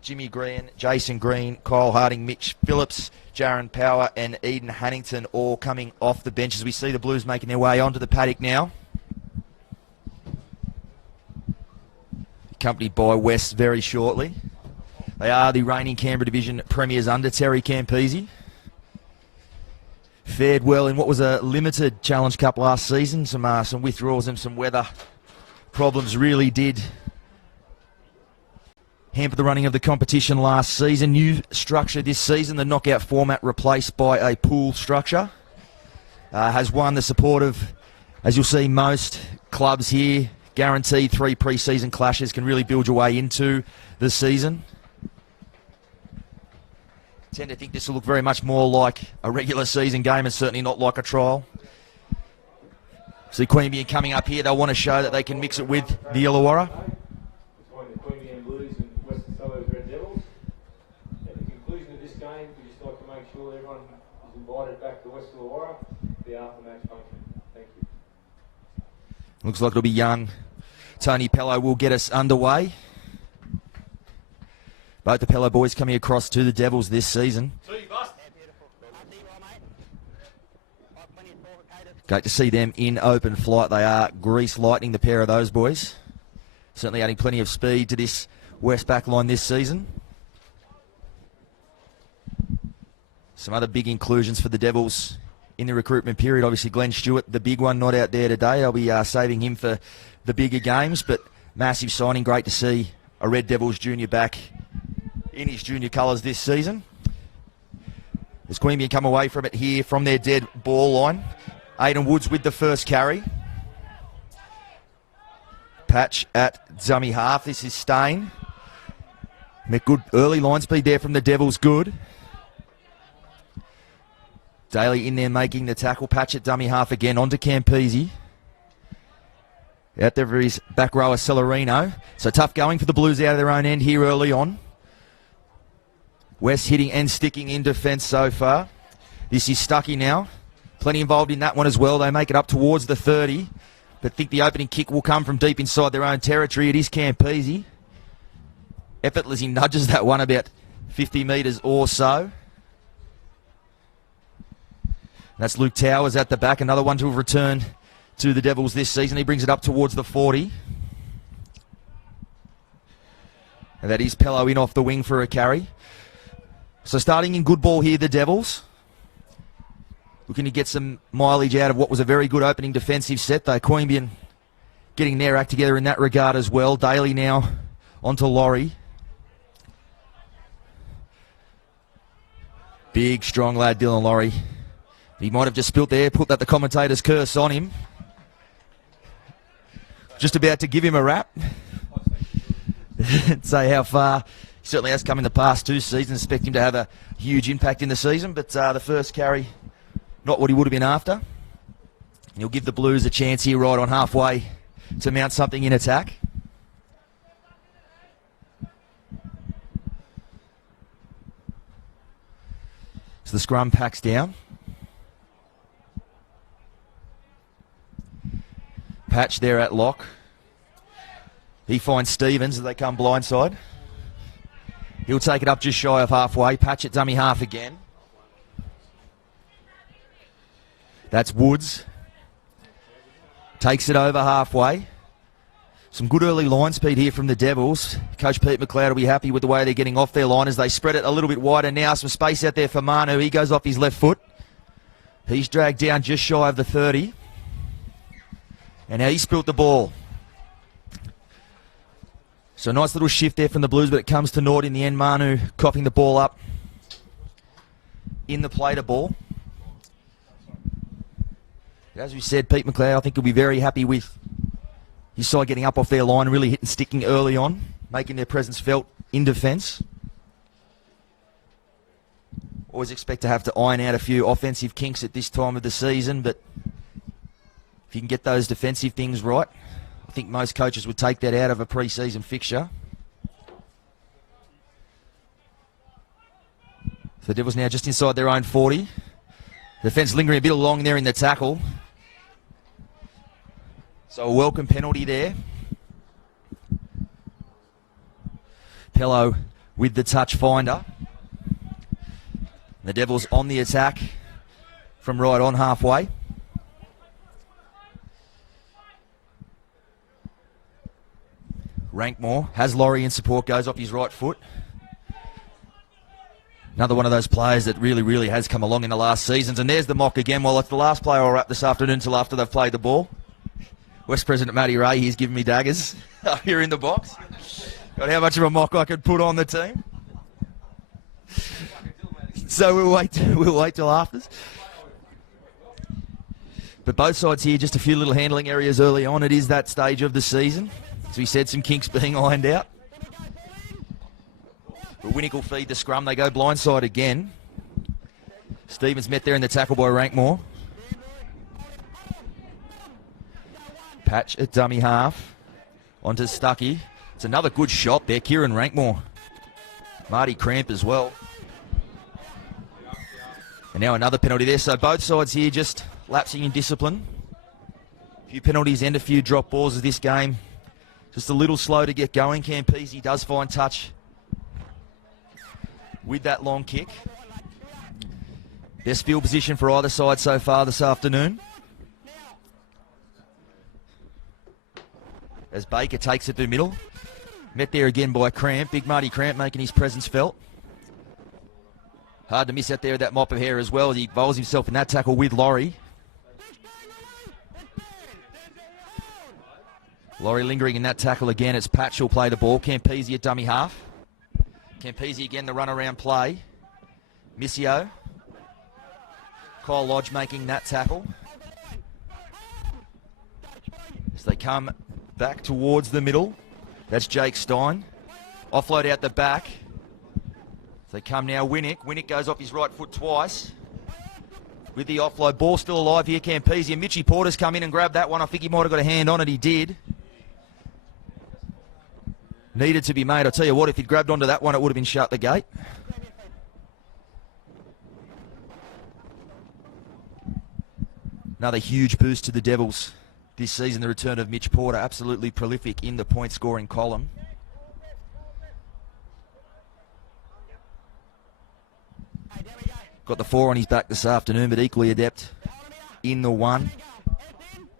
Jimmy Green, Jason Green, Kyle Harding, Mitch Phillips, Jaron Power and Eden Hannington all coming off the bench as we see the Blues making their way onto the paddock now. Accompanied by West very shortly. They are the reigning Canberra Division premiers under Terry Campese. Fared well in what was a limited Challenge Cup last season. Some withdrawals and some weather problems really did hamper the running of the competition last season. New structure this season, the knockout format replaced by a pool structure. Has won the support of, as you'll see, most clubs here. Guaranteed 3 pre-season clashes, can really build your way into the season. Tend to think this will look very much more like a regular season game and certainly not like a trial. See Queanbeyan coming up here. They'll want to show that they can mix it with the Illawarra. Between the Queanbeyan Blues and Western Suburbs Red Devils. At the conclusion of this game, we just like to make sure everyone is invited back to West Illawarra for the after-match function. Thank you. Looks like it'll be young Tony Pello will get us underway. Both the Pello boys coming across to the Devils this season. Great to see them in open flight. They are grease lightning, the pair of those boys. Certainly adding plenty of speed to this West back line this season. Some other big inclusions for the Devils in the recruitment period. Obviously Glenn Stewart, the big one, not out there today. I'll be saving him for the bigger games, but massive signing. Great to see a Red Devils junior back in his junior colours this season. As Queanbeyan come away from it here from their dead ball line. Aidan Woods with the first carry. Patch at dummy half. This is Stain. Met good early line speed there from the Devils. Good. Daly in there making the tackle. Patch at dummy half again. On to Campese. Out there for his back rower, Celerino. So tough going for the Blues out of their own end here early on. West hitting and sticking in defence so far. This is Stuckey now. Plenty involved in that one as well. They make it up towards the 30. But think the opening kick will come from deep inside their own territory. It is Campese. Effortlessly nudges that one about 50 metres or so. That's Luke Towers at the back. Another one to have returned to the Devils this season. He brings it up towards the 40. And that is Pello in off the wing for a carry. So starting in good ball here, the Devils. They'll looking to get some mileage out of what was a very good opening defensive set, though. Queanbeyan getting their act together in that regard as well. Daly now onto Laurie. Big, strong lad, Dylan Laurie. He might have just spilt there, put that the commentator's curse on him. Just about to give him a rap. Say how far he certainly has come in the past 2 seasons. Expect him to have a huge impact in the season, but the first carry, not what he would have been after. He'll give the Blues a chance here right on halfway to mount something in attack. So the scrum packs down. Patch there at lock. He finds Stevens as they come blindside. He'll take it up just shy of halfway. Patch at dummy half again. That's Woods. Takes it over halfway. Some good early line speed here from the Devils. Coach Pete McLeod will be happy with the way they're getting off their line as they spread it a little bit wider now. Some space out there for Manu. He goes off his left foot. He's dragged down just shy of the 30. And now he spilt the ball. So a nice little shift there from the Blues, but it comes to naught in the end. Manu coughing the ball up in the play to ball. As we said, Pete McLeod, I think he'll be very happy with his side getting up off their line, really hitting sticking early on, making their presence felt in defence. Always expect to have to iron out a few offensive kinks at this time of the season, but if you can get those defensive things right, I think most coaches would take that out of a pre-season fixture. So the Devils now just inside their own 40. The defence lingering a bit along there in the tackle. So a welcome penalty there. Pello with the touch finder. The Devils on the attack from right on halfway. Rankmore has Laurie in support, goes off his right foot. Another one of those players that really has come along in the last seasons. And there's the mock again. Well, it's the last player I'll wrap this afternoon until after they've played the ball. West President Matty Ray, he's giving me daggers here in the box. Got how much of a mock I could put on the team. So we'll wait till after. But both sides here, just a few little handling areas early on. It is that stage of the season. As we said, some kinks being ironed out. But Winnick will feed the scrum. They go blindside again. Stevens met there in the tackle by Rankmore. Patch at dummy half. Onto Stuckey. It's another good shot there. Kieran Rankmore. Marty Cramp as well. And now another penalty there. So both sides here just lapsing in discipline. A few penalties and a few drop balls as this game just a little slow to get going. Campese does find touch with that long kick. Best field position for either side so far this afternoon. As Baker takes it to middle. Met there again by Cramp. Big Marty Cramp making his presence felt. Hard to miss out there with that mop of hair as well. He bowls himself in that tackle with Laurie. Laurie lingering in that tackle again as Patch will play the ball. Campese at dummy half. Campese again the run around play. Missio. Kyle Lodge making that tackle. As they come back towards the middle. That's Jake Stein. Offload out the back. As they come now, Winnick. Winnick goes off his right foot twice. With the offload. Ball still alive here, Campese. Mitchie Porter's come in and grabbed that one. I think he might have got a hand on it. He did. Needed to be made. I'll tell you what, if he'd grabbed onto that one, it would have been shut the gate. Another huge boost to the Devils this season. The return of Mitch Porter, absolutely prolific in the point-scoring column. Got the 4 on his back this afternoon, but equally adept in the 1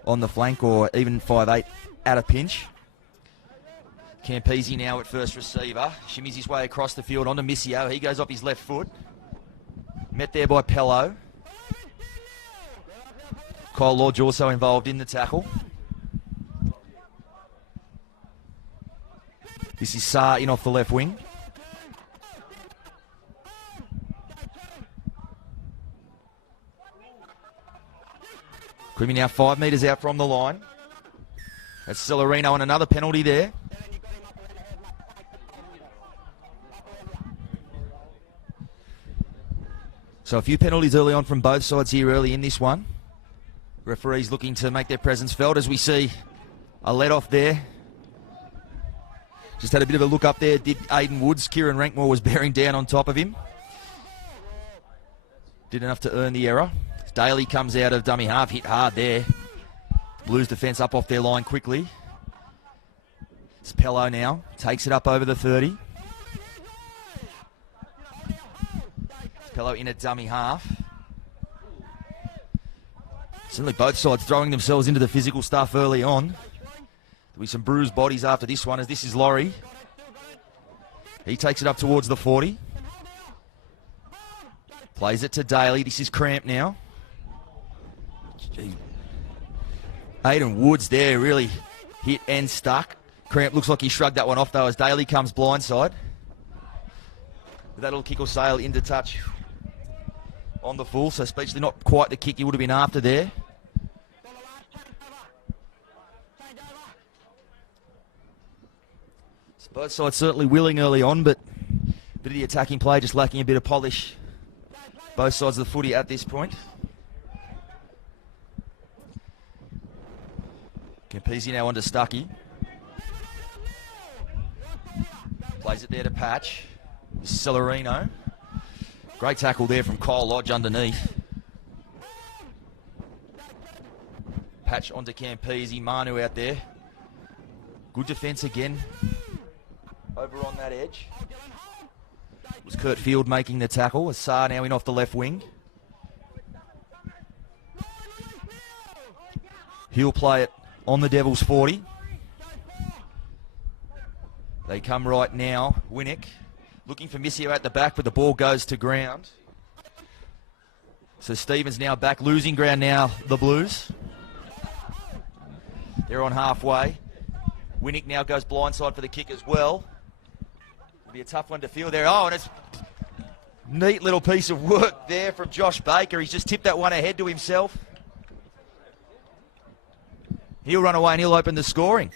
on the flank, or even 5'8" at a pinch. Campese now at first receiver. Shimmies his way across the field onto Missio. He goes off his left foot. Met there by Pello. Kyle Lodge also involved in the tackle. This is Saar in off the left wing. Queanbeyan now 5 metres out from the line. That's Celerino and another penalty there. So a few penalties early on from both sides here early in this one. Referees looking to make their presence felt as we see a let off there. Just had a bit of a look up there, did Aidan Woods. Kieran Rankmore was bearing down on top of him. Did enough to earn the error. Daly comes out of dummy half, hit hard there. Blues defence up off their line quickly. Spello now takes it up over the 30. Spello in at dummy half. Certainly both sides throwing themselves into the physical stuff early on. There'll be some bruised bodies after this one, as this is Laurie. He takes it up towards the 40. Plays it to Daly. This is Cramp now. Gee. Aidan Woods there really hit and stuck. Cramp looks like he shrugged that one off though as Daly comes blindside. That'll kick or sail into touch on the full, so especially not quite the kick he would have been after there. So both sides certainly willing early on, but a bit of the attacking play just lacking a bit of polish. Both sides of the footy at this point. Campese now onto Stuckey. Plays it there to Patch. Celerino. Great tackle there from Kyle Lodge underneath. Patch onto Campese. Manu out there. Good defence again. Over on that edge. It was Kurt Field making the tackle. Asar now in off the left wing. He'll play it on the Devils 40. They come right now. Winnick looking for Missio at the back, but the ball goes to ground. So Stevens now back, losing ground now, the Blues. They're on halfway. Winnick now goes blindside for the kick as well. It'll be a tough one to field there. Oh, and it's a neat little piece of work there from Josh Baker. He's just tipped that one ahead to himself. He'll run away and he'll open the scoring.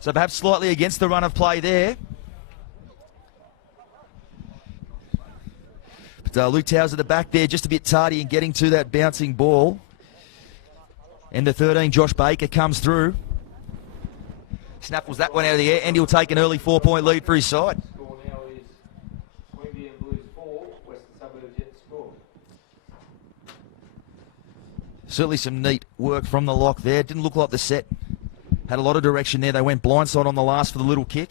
So perhaps slightly against the run of play there. But Luke Towers at the back there, just a bit tardy in getting to that bouncing ball. And the 13, Josh Baker, comes through. Snaffles that one out of the air, and he'll take an early 4-point lead for his side. Score now is Queanbeyan Blues 4, Western Suburbs yet to score. Certainly some neat work from the lock there. Didn't look like the set had a lot of direction there. They went blindside on the last for the little kick.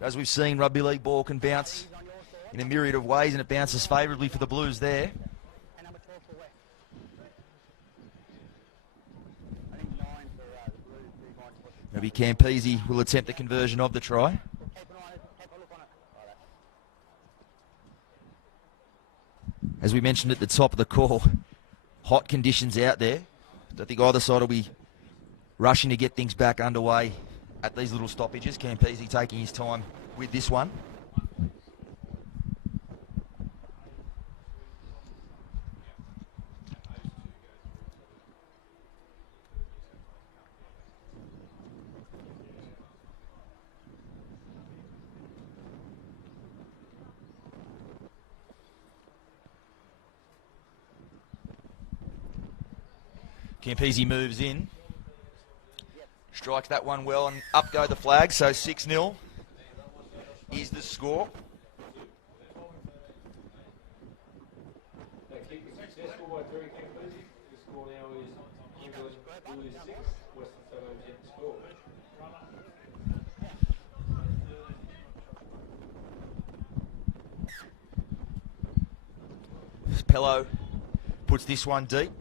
As we've seen, rugby league ball can bounce in a myriad of ways, and it bounces favourably for the Blues there. Maybe Campese will attempt the conversion of the try. As we mentioned at the top of the call, hot conditions out there. I think either side will be rushing to get things back underway at these little stoppages. Campese taking his time with this one. Campese moves in. Strikes that one well, and up go the flags. So 6-0 is the score. That kick was successful by Terry Campese. The score now is Queanbeyan Blues 6, Western Suburbs yet to score. Pello puts this one deep.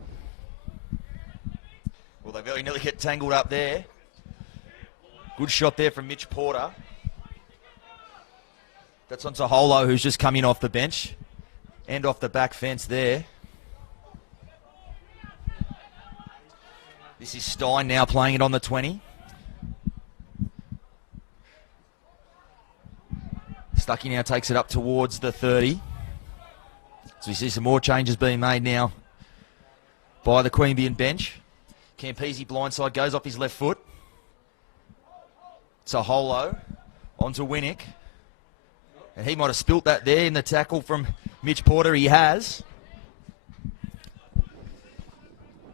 Well, they very nearly get tangled up there. Good shot there from Mitch Porter. That's on Holo, who's just come in off the bench and off the back fence there. This is Stein now playing it on the 20. Stuckey now takes it up towards the 30. So we see some more changes being made now by the Queanbeyan bench. Campese blindside goes off his left foot. Holo onto Winnick. And he might have spilt that there in the tackle from Mitch Porter. He has.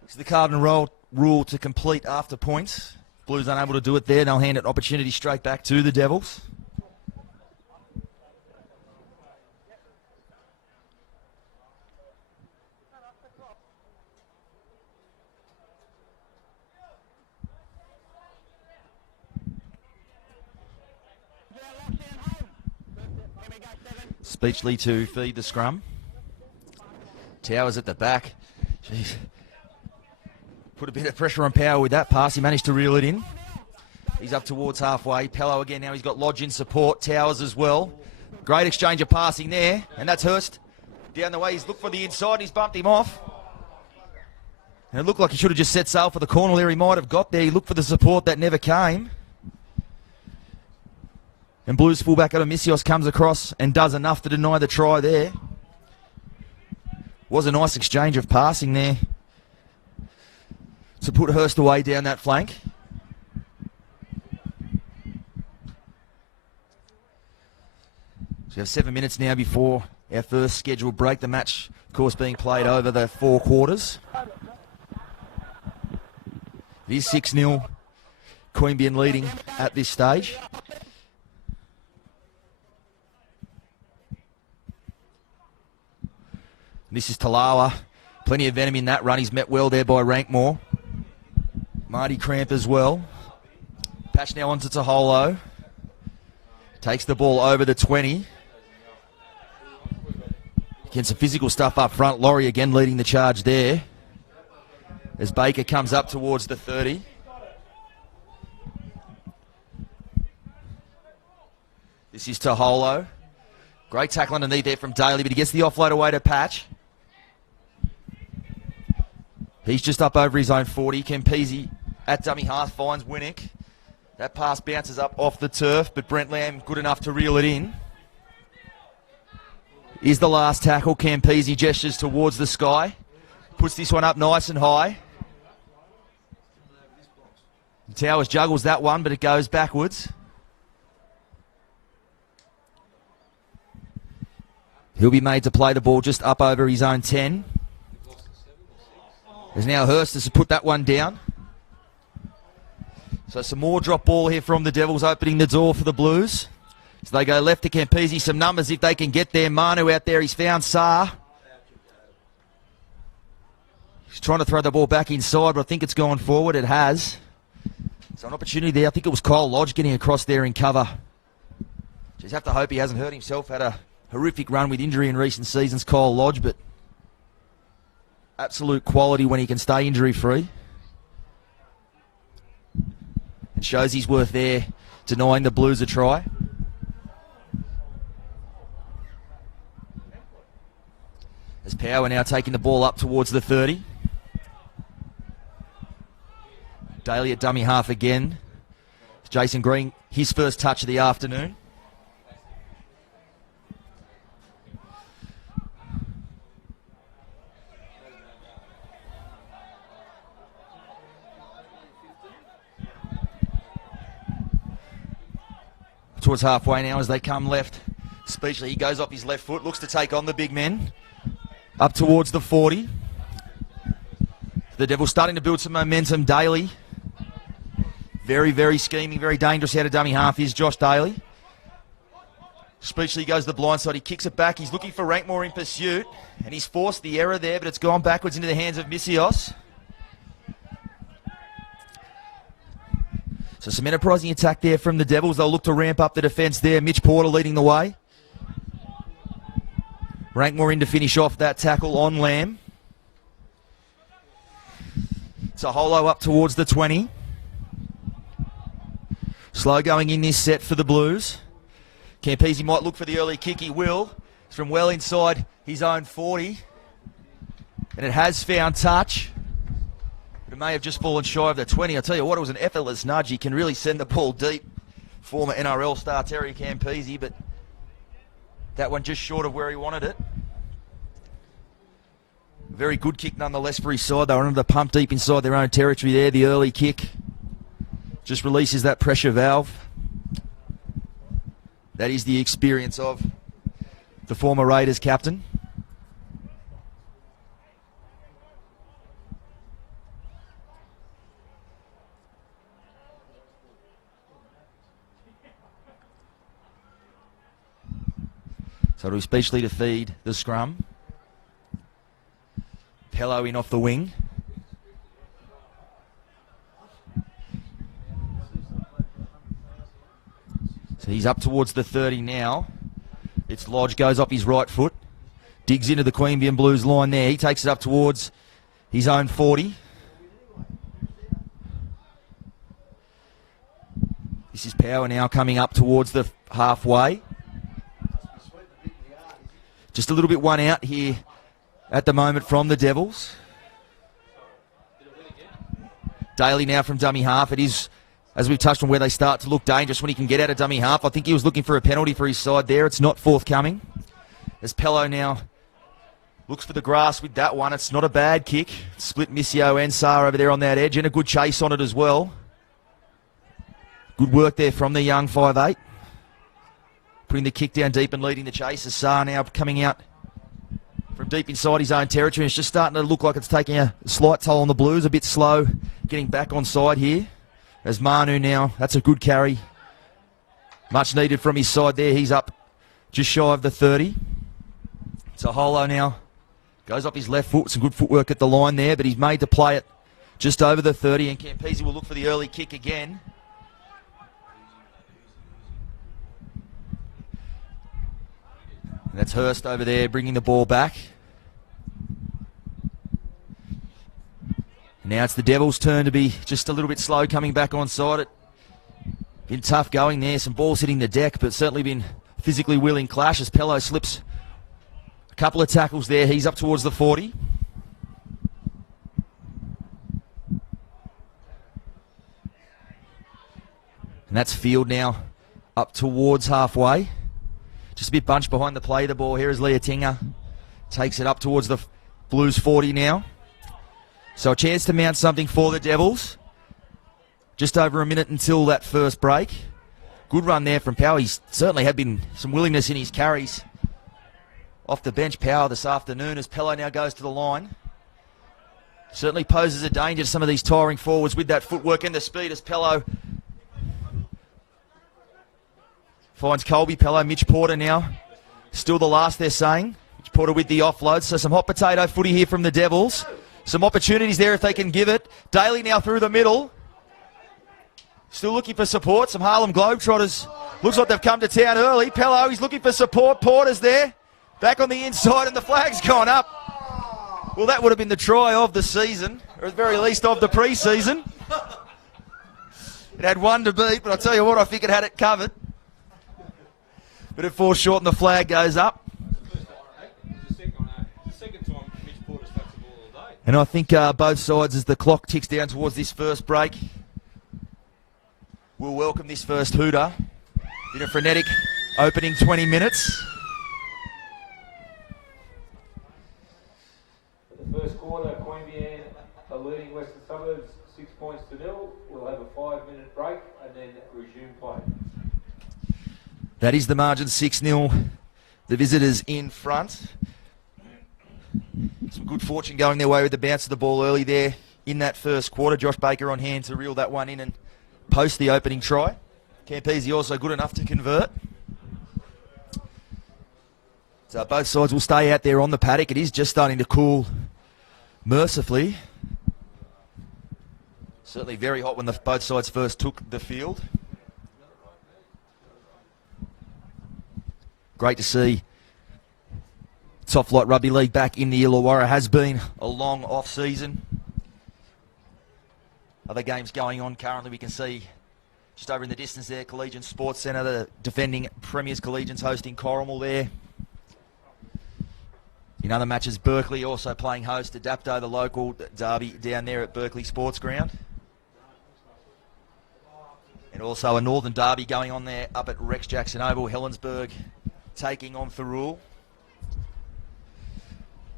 It's the Cardinal rule to complete after points. Blues unable to do it there. They'll hand it opportunity straight back to the Devils. Speechley to feed the scrum. Towers at the back. Jeez. Put a bit of pressure on Power with that pass. He managed to reel it in. He's up towards halfway. Pello again. Now he's got Lodge in support. Towers as well. Great exchange of passing there. And that's Hurst down the way. He's looked for the inside. And he's bumped him off. And it looked like he should have just set sail for the corner there. He might have got there. He looked for the support that never came. And Blues fullback Adamisios comes across and does enough to deny the try there. Was a nice exchange of passing there to put Hurst away down that flank. So we have 7 minutes now before our first scheduled break. The match, of course, being played over the 4 quarters. It is 6-0. Queanbeyan leading at this stage. This is Talawa. Plenty of venom in that run. He's met well there by Rankmore. Marty Cramp as well. Patch now onto Holo. Takes the ball over the 20. Getting some physical stuff up front. Laurie again leading the charge there. As Baker comes up towards the 30. This is Holo. Great tackle underneath there from Daly, but he gets the offload away to Patch. He's just up over his own 40. Campese at dummy half finds Winnick. That pass bounces up off the turf, but Brent Lamb good enough to reel it in. Is the last tackle. Campese gestures towards the sky. Puts this one up nice and high. Towers juggles that one, but it goes backwards. He'll be made to play the ball just up over his own 10. There's now Hurst has put that one down. So some more drop ball here from the Devils, opening the door for the Blues. So they go left to Campese. Some numbers if they can get there. Manu out there. He's found Saar. He's trying to throw the ball back inside, but I think it's gone forward. It has. So an opportunity there. I think it was Kyle Lodge getting across there in cover. Just have to hope he hasn't hurt himself. Had a horrific run with injury in recent seasons, Kyle Lodge, but absolute quality when he can stay injury-free. And shows his worth there, denying the Blues a try. As Power now taking the ball up towards the 30. Daly at dummy half again. Jason Green, his first touch of the afternoon. Towards halfway now as they come left. Speechley, he goes off his left foot, looks to take on the big men. Up towards the 40. The Devils starting to build some momentum. Daly. Very, very scheming, very dangerous out of dummy half is Josh Daly. Speechley goes the blind side. He kicks it back. He's looking for Rankmore in pursuit. And he's forced the error there, but it's gone backwards into the hands of Misios. So some enterprising attack there from the Devils. They'll look to ramp up the defence there. Mitch Porter leading the way. Rankmore in to finish off that tackle on Lamb. So Holo up towards the 20. Slow going in this set for the Blues. Campese might look for the early kick. He will. It's from well inside his own 40. And it has found touch. But it may have just fallen shy of the 20. I'll tell you what, it was an effortless nudge. He can really send the ball deep. Former NRL star Terry Campese, but that one just short of where he wanted it. Very good kick nonetheless for his side. They were under the pump deep inside their own territory there. The early kick just releases that pressure valve. That is the experience of the former Raiders captain. So it'll be Speechley to feed the scrum. Pello in off the wing. So he's up towards the 30 now. It's Lodge, goes off his right foot. Digs into the Queanbeyan Blues line there. He takes it up towards his own 40. This is Power now coming up towards the halfway. Just a little bit one out here at the moment from the Devils. Daly now from dummy half. It is, as we've touched on, where they start to look dangerous when he can get out of dummy half. I think he was looking for a penalty for his side there. It's not forthcoming. As Pello now looks for the grass with that one. It's not a bad kick. Split Missio and Sarr over there on that edge, and a good chase on it as well. Good work there from the young 5'8". Putting the kick down deep and leading the chase. As Sarr now coming out from deep inside his own territory. It's just starting to look like it's taking a slight toll on the Blues. A bit slow getting back on side here. As Manu now, that's a good carry. Much needed from his side there. He's up just shy of the 30. So Holo now goes up his left foot. Some good footwork at the line there, but he's made to play it just over the 30. And Campese will look for the early kick again. And that's Hurst over there bringing the ball back. Now it's the Devils' turn to be just a little bit slow coming back onside it. Been tough going there. Some balls hitting the deck, but certainly been physically willing clash as Pello slips a couple of tackles there. He's up towards the 40. And that's Field now up towards halfway. Just a bit bunched behind the play of the ball here as Leotinga takes it up towards the Blues 40 now. So a chance to mount something for the Devils. Just over a minute until that first break. Good run there from Power. He's certainly had been some willingness in his carries. Off the bench, Power this afternoon as Pello now goes to the line. Certainly poses a danger to some of these tiring forwards with that footwork and the speed as Pello finds Colby. Pello, Mitch Porter now. Still the last, they're saying. Mitch Porter with the offload. So some hot potato footy here from the Devils. Some opportunities there if they can give it. Daly now through the middle. Still looking for support. Some Harlem Globetrotters. Looks like they've come to town early. Pello, he's looking for support. Porter's there. Back on the inside and the flag's gone up. Well, that would have been the try of the season, or at the very least of the pre-season. It had one to beat, but I tell you what, I think it had it covered. But it falls short and the flag goes up. And I think both sides, as the clock ticks down towards this first break, will welcome this first hooter. Been a frenetic opening 20 minutes. The first quarter, Queanbeyan are leading Western Suburbs 6 points to 0. We'll have a 5-minute break and then resume play. That is the margin, 6-0. The visitors in front. Some good fortune going their way with the bounce of the ball early there in that first quarter. Josh Baker on hand to reel that one in and post the opening try. Campese also good enough to convert. So both sides will stay out there on the paddock. It is just starting to cool mercifully. Certainly very hot when both sides first took the field. Great to see Top Flight Rugby League back in the Illawarra. Has been a long off-season. Other games going on currently. We can see just over in the distance there, Collegiate Sports Centre, the defending Premiers Collegians hosting Corrimal there. In other matches, Berkeley also playing host to Dapto, the local derby down there at Berkeley Sports Ground. And also a Northern Derby going on there up at Rex Jackson Oval, Helensburgh taking on Thurul.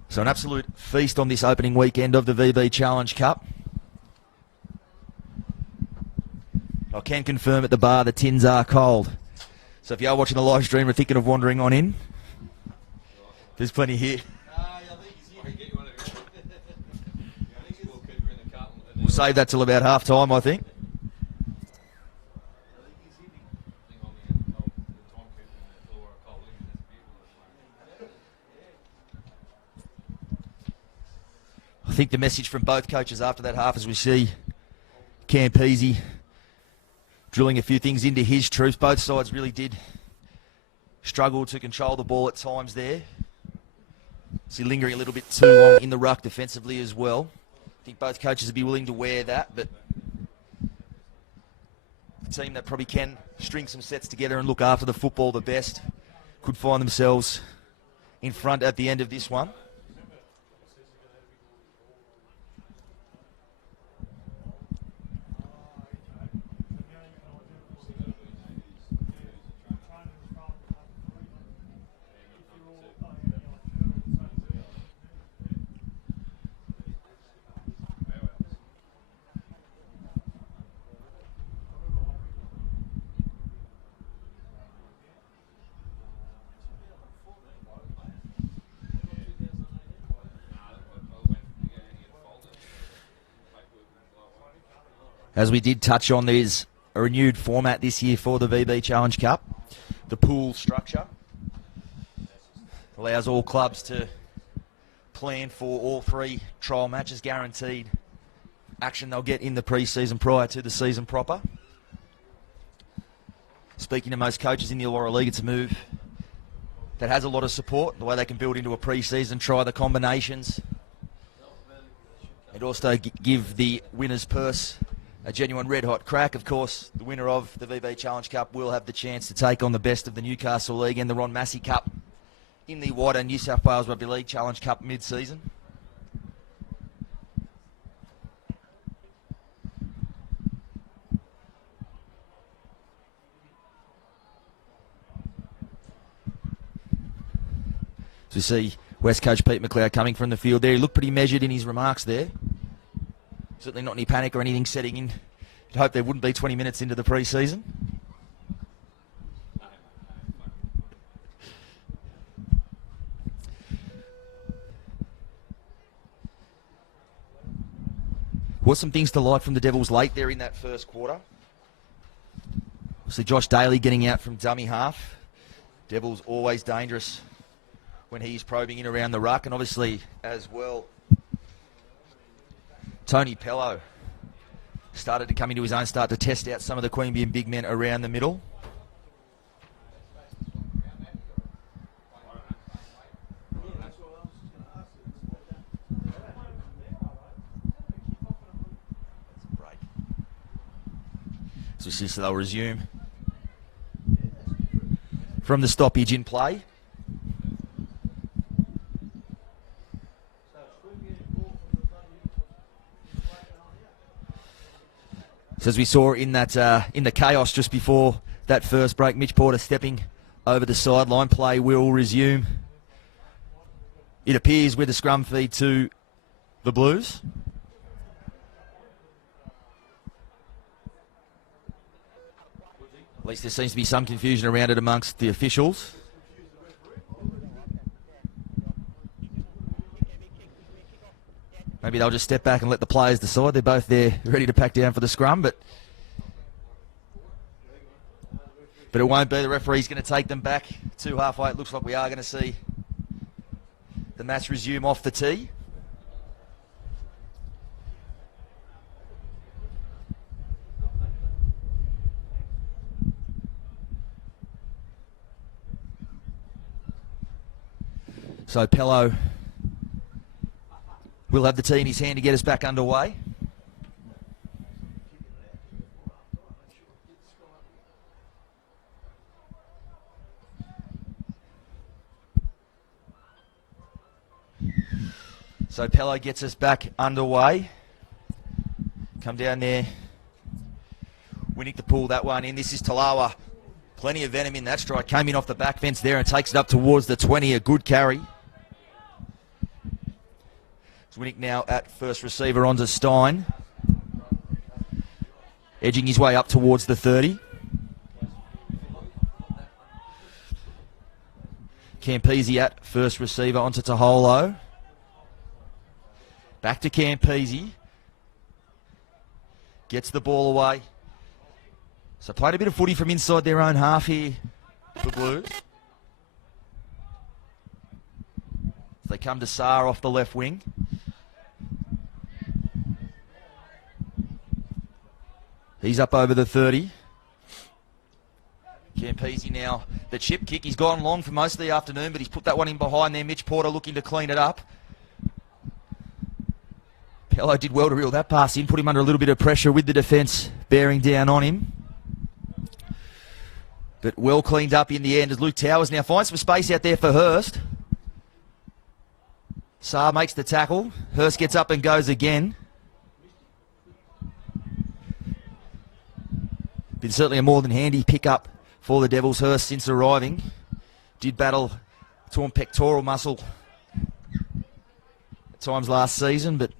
So an absolute feast on this opening weekend of the VB Challenge Cup. I can confirm at the bar the tins are cold. So if you are watching the live stream or thinking of wandering on in, there's plenty here. We'll save that till about half time, I think. I think the message from both coaches after that half, as we see Campese drilling a few things into his troops. Both sides really did struggle to control the ball at times there. See, lingering a little bit too long in the ruck defensively as well. I think both coaches would be willing to wear that, but the team that probably can string some sets together and look after the football the best could find themselves in front at the end of this one. As we did touch on, there's a renewed format this year for the VB Challenge Cup. The pool structure allows all clubs to plan for all three trial matches, guaranteed action they'll get in the pre-season prior to the season proper. Speaking to most coaches in the Illawarra League, it's a move that has a lot of support, the way they can build into a pre-season, try the combinations, and also give the winner's purse a genuine red-hot crack. Of course, the winner of the VB Challenge Cup will have the chance to take on the best of the Newcastle League and the Ron Massey Cup in the wider New South Wales Rugby League Challenge Cup mid-season. So you see West Coach Pete McLeod coming from the field there. He looked pretty measured in his remarks there. Certainly not any panic or anything setting in. I'd hope there wouldn't be 20 minutes into the pre-season. What's some things to like from the Devils late there in that first quarter? See Josh Daly getting out from dummy half. Devils always dangerous when he's probing in around the ruck, and obviously as well Tony Pello started to come into his own, start to test out some of the Queanbeyan big men around the middle. So they'll resume from the stoppage in play. So as we saw in that in the chaos just before that first break, Mitch Porter stepping over the sideline. Play will resume. It appears with a scrum feed to the Blues. At least there seems to be some confusion around it amongst the officials. Maybe they'll just step back and let the players decide. They're both there ready to pack down for the scrum, but it won't be. The referee's going to take them back to halfway. It looks like we are going to see the match resume off the tee. So Pello will have the tee in his hand to get us back underway. So Pello gets us back underway. Come down there. Winnick to pull that one in. This is Talawa. Plenty of venom in that strike. Came in off the back fence there and takes it up towards the 20. A good carry. Winnick now at first receiver onto Stein. Edging his way up towards the 30. Campese at first receiver onto Taholo. Back to Campese. Gets the ball away. So played a bit of footy from inside their own half here, the Blues. They come to Saar off the left wing. He's up over the 30. Campese now, the chip kick. He's gone long for most of the afternoon, but he's put that one in behind there. Mitch Porter looking to clean it up. Pello did well to reel that pass in, put him under a little bit of pressure with the defence bearing down on him. But well cleaned up in the end as Luke Towers now finds some space out there for Hurst. Saar makes the tackle. Hurst gets up and goes again. Been certainly a more than handy pickup for the Devils. Hurst since arriving. Did battle torn pectoral muscle at times last season, but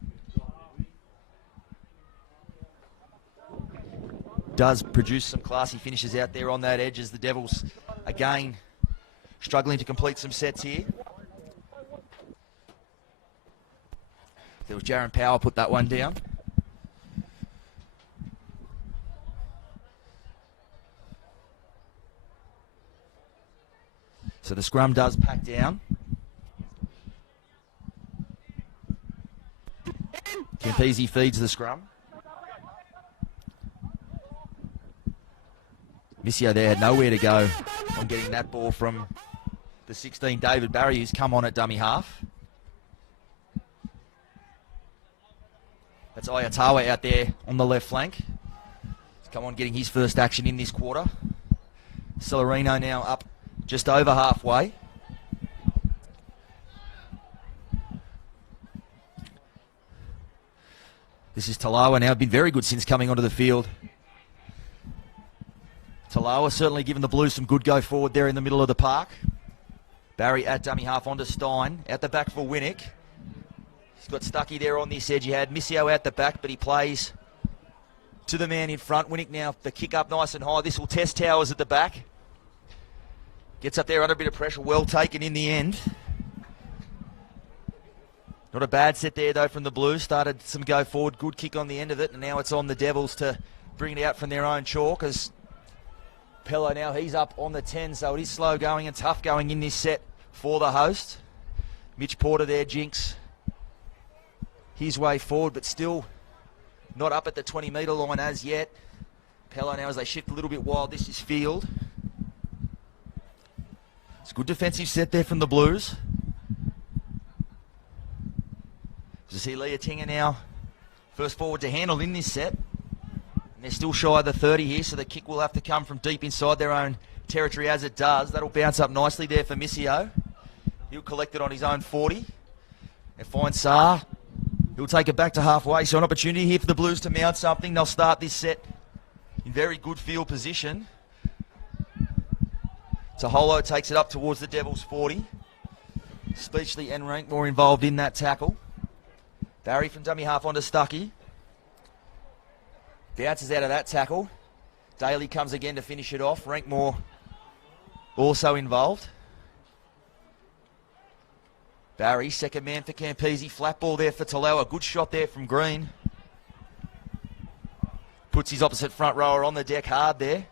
does produce some classy finishes out there on that edge as the Devils, again, struggling to complete some sets here. There was Jaron Power put that one down. So the scrum does pack down. Campese feeds the scrum. Missio there had nowhere to go on getting that ball from the 16, David Barry, who's come on at dummy half. That's Ayatawa out there on the left flank. He's come on getting his first action in this quarter. Celerino now up just over halfway. This is Talawa now, been very good since coming onto the field. Talawa certainly giving the Blues some good go forward there in the middle of the park. Barry at dummy half onto Stein. Out the back for Winnick. He's got Stuckey there on this edge. He had Missio out the back, but he plays to the man in front. Winnick now the kick up nice and high. This will test Towers at the back. Gets up there under a bit of pressure. Well taken in the end. Not a bad set there though from the Blues. Started some go forward. Good kick on the end of it. And now it's on the Devils to bring it out from their own chalk as Pello now, he's up on the 10, so it is slow going and tough going in this set for the host. Mitch Porter there, jinx his way forward, but still not up at the 20-metre line as yet. Pello now, as they shift a little bit wild, this is field. It's a good defensive set there from the Blues. To see Leah Tinger now, first forward to handle in this set. They're still shy of the 30 here, so the kick will have to come from deep inside their own territory as it does. That'll bounce up nicely there for Missio. He'll collect it on his own 40. And find Saar. He'll take it back to halfway. So an opportunity here for the Blues to mount something. They'll start this set in very good field position. Taholo takes it up towards the Devils 40. Speechley and Rankmore involved in that tackle. Barry from dummy half onto Stuckey. Bounces out of that tackle. Daly comes again to finish it off. Rankmore also involved. Barry, second man for Campese. Flat ball there for Talawa. Good shot there from Green. Puts his opposite front rower on the deck hard there.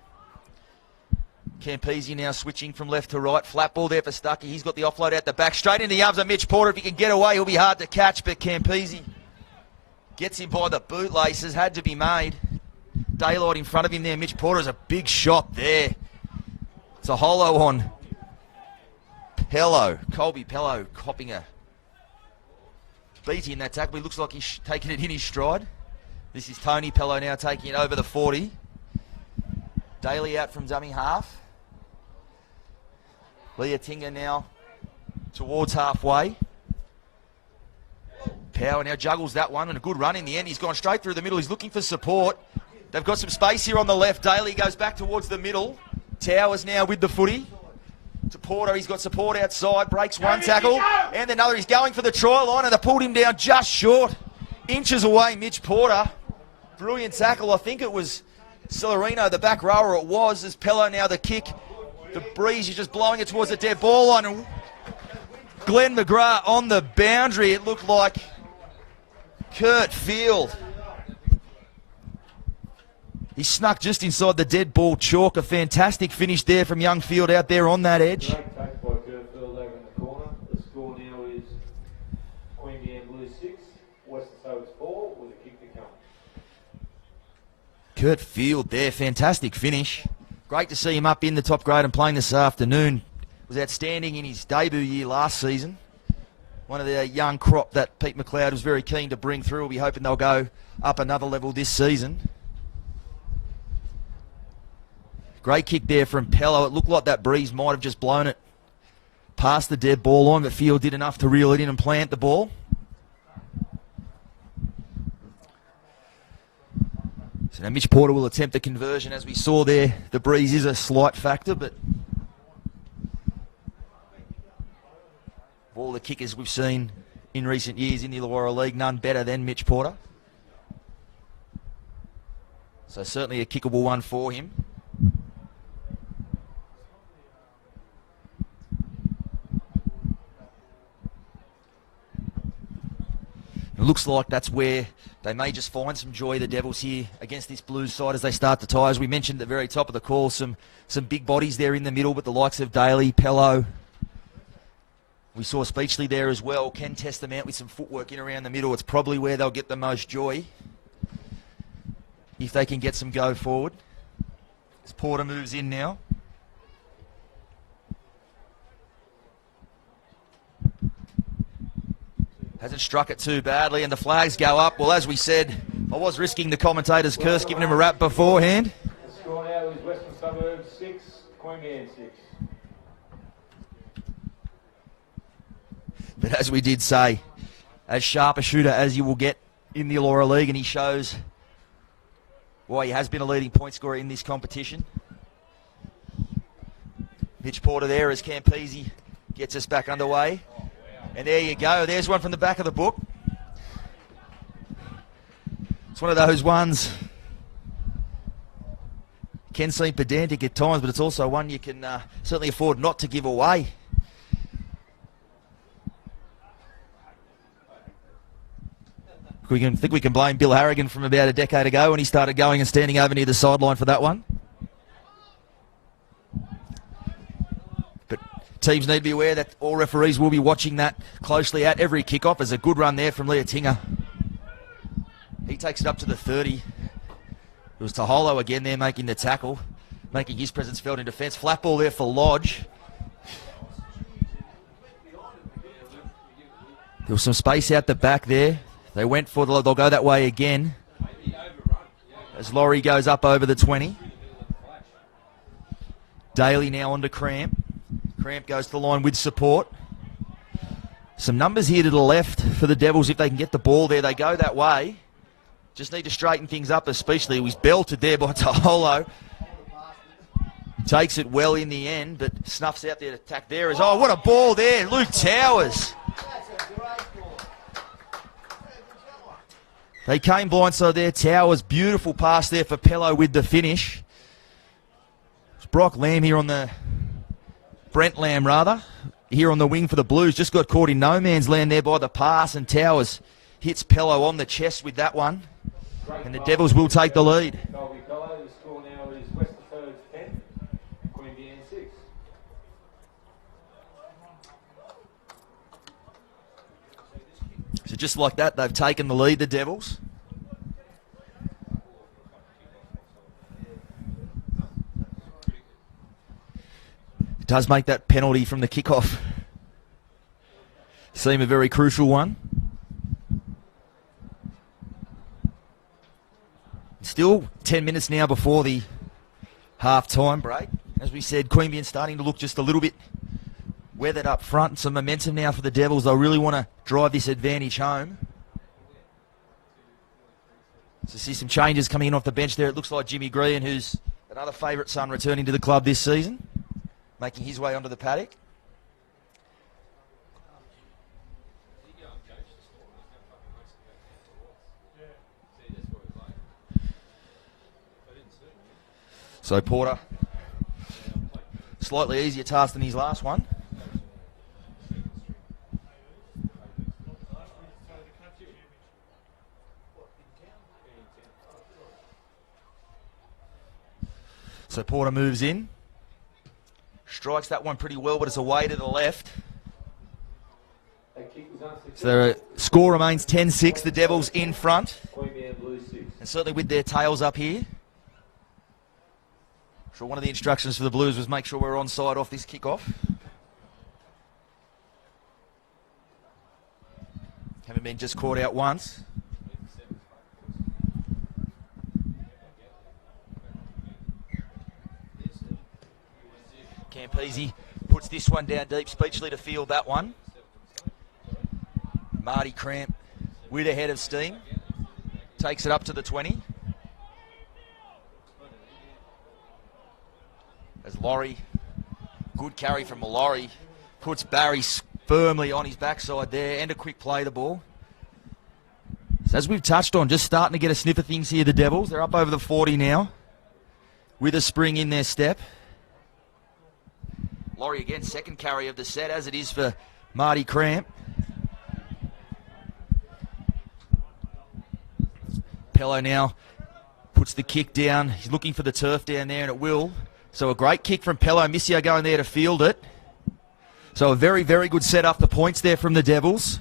Campese now switching from left to right. Flat ball there for Stuckey. He's got the offload out the back. Straight in the arms of Mitch Porter. If he can get away, he'll be hard to catch, but Campese gets him by the bootlaces. Had to be made. Daylight in front of him there. Mitch Porter is a big shot there. It's a holo on Pello. Colby Pello copping a beat in that tackle. He looks like he's taking it in his stride. This is Tony Pello now taking it over the 40. Daly out from dummy half. Leah Tinger now towards halfway. Power now juggles that one, and a good run in the end. He's gone straight through the middle. He's looking for support. They've got some space here on the left. Daly goes back towards the middle. Towers now with the footy. To Porter, he's got support outside. Breaks one tackle, and another. He's going for the try line, and they pulled him down just short. Inches away, Mitch Porter. Brilliant tackle. I think it was Celerino, the back rower it was. As Pello now the kick. The breeze is just blowing it towards the dead ball line. And Glenn McGrath on the boundary. It looked like Kurt Field. He snuck just inside the dead ball chalk. A fantastic finish there from young Field out there on that edge. Great take by Kurt Field over in the corner. The score now is Queanbeyan Blues 6, Western Suburbs 4, with a kick to come. Kurt Field there, fantastic finish. Great to see him up in the top grade and playing this afternoon. Was outstanding in his debut year last season. One of the young crop that Pete McLeod was very keen to bring through. We'll be hoping they'll go up another level this season. Great kick there from Pello. It looked like that breeze might have just blown it past the dead ball line, but Field did enough to reel it in and plant the ball. So now Mitch Porter will attempt the conversion. As we saw there, the breeze is a slight factor, but of all the kickers we've seen in recent years in the Illawarra League, none better than Mitch Porter. So certainly a kickable one for him. It looks like that's where they may just find some joy, the Devils, here against this Blues side as they start to tie. As we mentioned at the very top of the call, some big bodies there in the middle, but the likes of Daly, Pello. We saw Speechley there as well. Can test them out with some footwork in around the middle. It's probably where they'll get the most joy if they can get some go forward. As Porter moves in now. Hasn't struck it too badly, and the flags go up. Well, as we said, I was risking the commentator's curse, giving him a rap beforehand. The score now is Western Suburbs 6, Queanbeyan 6. But as we did say, as sharp a shooter as you will get in the Illawarra League, and he shows why he has been a leading point scorer in this competition. Mitch Porter there as Campese gets us back underway. And there you go. There's one from the back of the book. It's one of those ones can seem pedantic at times, but it's also one you can certainly afford not to give away. I think we can blame Bill Harrigan from about a decade ago when he started going and standing over near the sideline for that one. But teams need to be aware that all referees will be watching that closely at every kickoff. There's a good run there from Leotinga. He takes it up to the 30. It was Taholo again there making the tackle, making his presence felt in defence. Flat ball there for Lodge. There was some space out the back there. They went for the, they'll go that way again. As Laurie goes up over the 20. Daly now onto Cramp. Cramp goes to the line with support. Some numbers here to the left for the Devils if they can get the ball there. They go that way. Just need to straighten things up, especially. He was belted there by Taholo. Takes it well in the end, but snuffs out the attack there. Oh, what a ball there. Luke Towers. They came blindside there. Towers, beautiful pass there for Pello with the finish. It's Brock Lamb here on the... Brent Lamb, rather. Here on the wing for the Blues. Just got caught in no man's land there by the pass, and Towers hits Pello on the chest with that one. And the Devils will take the lead. The score now is Western Suburbs 10, Queanbeyan 6. So just like that, they've taken the lead, the Devils. It does make that penalty from the kickoff seem a very crucial one. Still 10 minutes now before the half-time break. As we said, Queanbeyan starting to look just a little bit weathered up front. Some momentum now for the Devils. They'll really want to drive this advantage home. So see some changes coming in off the bench there. It looks like Jimmy Grean, who's another favourite son returning to the club this season, making his way onto the paddock. So Porter, slightly easier task than his last one. So Porter moves in, strikes that one pretty well, but it's away to the left. So the score remains 10-6, the Devils in front. And certainly with their tails up here. So one of the instructions for the Blues was make sure we're onside off this kickoff. Haven't been just caught out once. Campese puts this one down deep, Speechley to field that one. Marty Cramp with a head of steam. Takes it up to the 20. As Laurie, good carry from Laurie, puts Barry firmly on his backside there, and a quick play the ball. So as we've touched on, just starting to get a sniff of things here, the Devils. They're up over the 40 now, with a spring in their step. Laurie again, second carry of the set, as it is for Marty Cramp. Pello now puts the kick down. He's looking for the turf down there, and it will. So a great kick from Pello. Missio going there to field it. So a very, very good set up the points there from the Devils.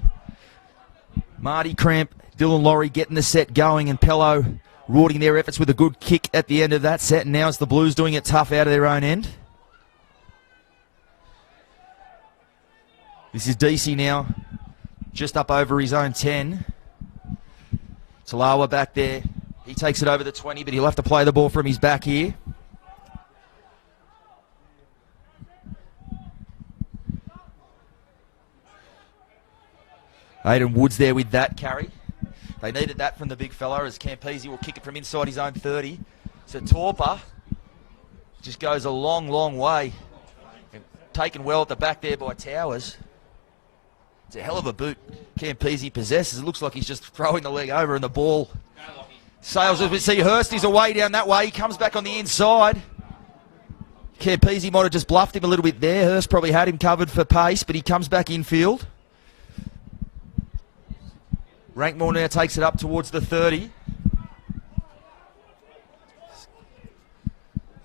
Marty Cramp, Dylan Laurie getting the set going, and Pello rewarding their efforts with a good kick at the end of that set. And now it's the Blues doing it tough out of their own end. This is DC now, just up over his own 10. Talawa back there. He takes it over the 20, but he'll have to play the ball from his back here. Aidan Woods there with that carry. They needed that from the big fella, as Campese will kick it from inside his own 30. So Torpa just goes a long, long way. And taken well at the back there by Towers. It's a hell of a boot Campese possesses. It looks like he's just throwing the leg over, and the ball sails. As we see, Hurst is away down that way. He comes back on the inside. Campese might have just bluffed him a little bit there. Hurst probably had him covered for pace, but he comes back infield. Rankmore now takes it up towards the 30.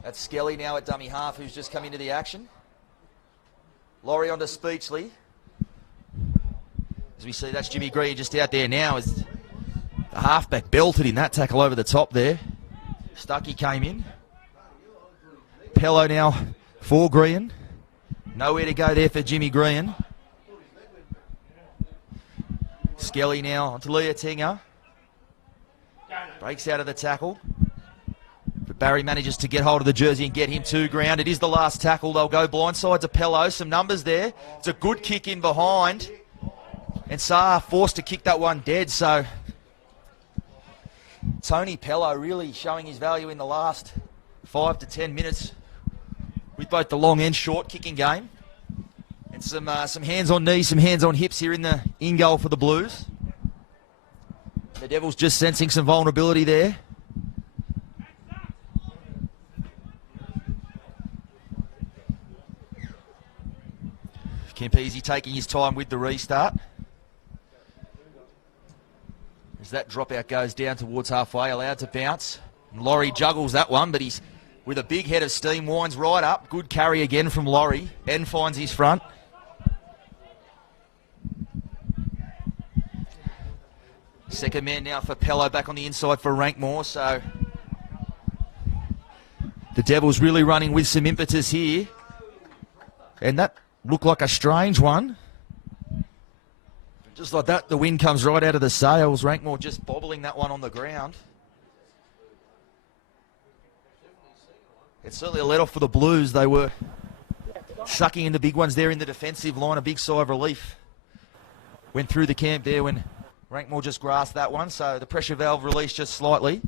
That's Skelly now at dummy half, who's just come into the action. Laurie onto Speechley. As we see, that's Jimmy Green just out there now, as the halfback belted in that tackle over the top there. Stuckey came in. Pello now for Green. Nowhere to go there for Jimmy Green. Skelly now onto Leotinga. Breaks out of the tackle. But Barry manages to get hold of the jersey and get him to ground. It is the last tackle. They'll go blindside to Pello. Some numbers there. It's a good kick in behind. And Saar forced to kick that one dead. So Tony Pello really showing his value in the last 5 to 10 minutes with both the long and short kicking game. And some hands on knees, some hands on hips here in the in-goal for the Blues. The Devils just sensing some vulnerability there. Campese taking his time with the restart. As that dropout goes down towards halfway, allowed to bounce. And Laurie juggles that one, but he's with a big head of steam, winds right up. Good carry again from Laurie, and finds his front. Second man now for Pello, back on the inside for Rankmore. So the Devils really running with some impetus here. And that looked like a strange one. Just like that, the wind comes right out of the sails. Rankmore just bobbling that one on the ground. It's certainly a let-off for the Blues. They were sucking in the big ones there in the defensive line. A big sigh of relief went through the camp there when Rankmore just grasped that one, so the pressure valve released just slightly.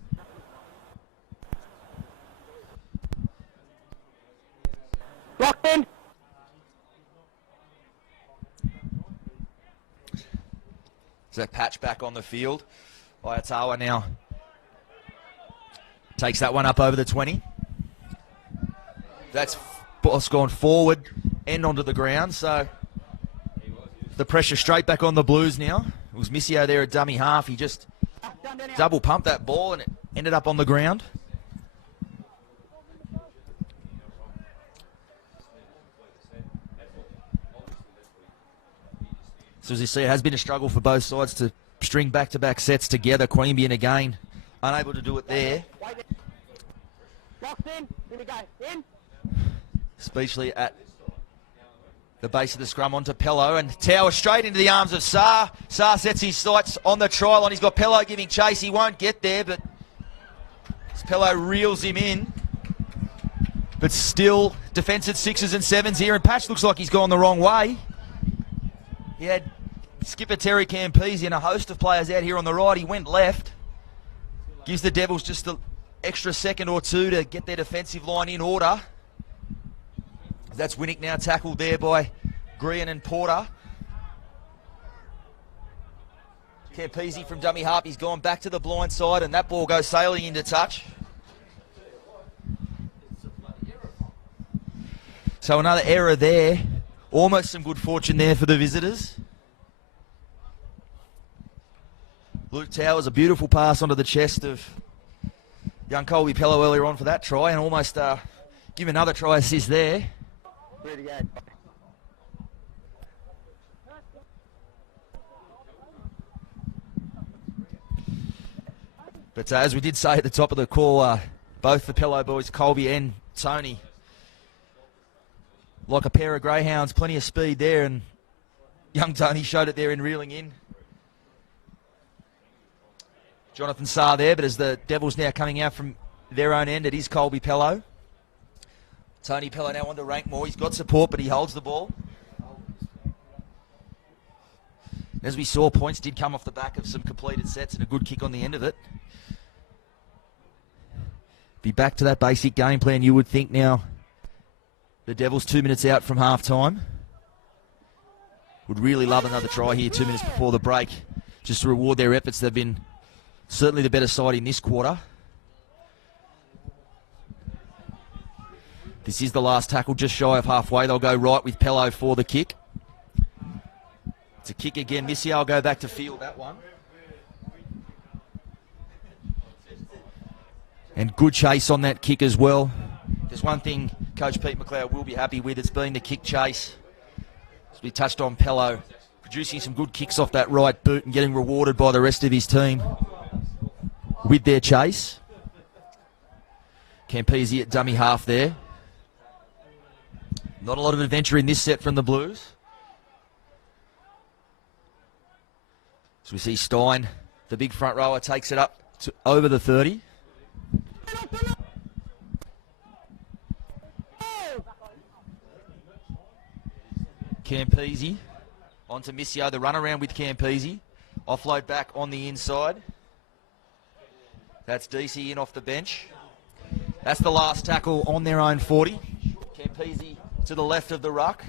Locked in. So Patch back on the field. Illawarra now takes that one up over the 20. That's ball's gone forward and onto the ground, so the pressure straight back on the Blues now. It was Missio there at dummy half. He just double pumped that ball and it ended up on the ground. So as you see, it has been a struggle for both sides to string back-to-back sets together. Queanbeyan again unable to do it there. Locked in. Here we go. In. Especially at the base of the scrum onto Pello, and Tower straight into the arms of Saar. Saar sets his sights on the try line. He's got Pello giving chase. He won't get there, but Pello reels him in. But still defensive 6s and 7s here, and Patch looks like he's gone the wrong way. He had skipper Terry Campese and a host of players out here on the right. He went left. Gives the Devils just an extra second or two to get their defensive line in order. That's Winnick now tackled there by Green and Porter. Campese from dummy half. He's gone back to the blind side, and that ball goes sailing into touch. So another error there. Almost some good fortune there for the visitors. Luke Towers, a beautiful pass onto the chest of young Colby Pello earlier on for that try, and almost give another try assist there. Pretty good. But as we did say at the top of the call, both the Pello boys, Colby and Tony, like a pair of greyhounds, plenty of speed there, and young Tony showed it there in reeling in. Jonathan Saar there, but as the Devils now coming out from their own end, it is Colby Pello. Tony Pello now on to Rankmore. He's got support, but he holds the ball. As we saw, points did come off the back of some completed sets and a good kick on the end of it. Be back to that basic game plan, you would think now. The Devils 2 minutes out from half-time. Would really love another try here 2 minutes before the break, just to reward their efforts. They've been certainly the better side in this quarter. This is the last tackle, just shy of halfway. They'll go right with Pello for the kick. It's a kick again. Missio will go back to field that one. And good chase on that kick as well. There's one thing Coach Pete McLeod will be happy with. It's been the kick chase. As we touched on, Pello producing some good kicks off that right boot and getting rewarded by the rest of his team with their chase. Campese at dummy half there. Not a lot of adventure in this set from the Blues. So we see Stein, the big front rower, takes it up to over the 30. Campese onto Missio, the run around with Campese. Offload back on the inside. That's DC in off the bench. That's the last tackle on their own 40. Campese to the left of the ruck.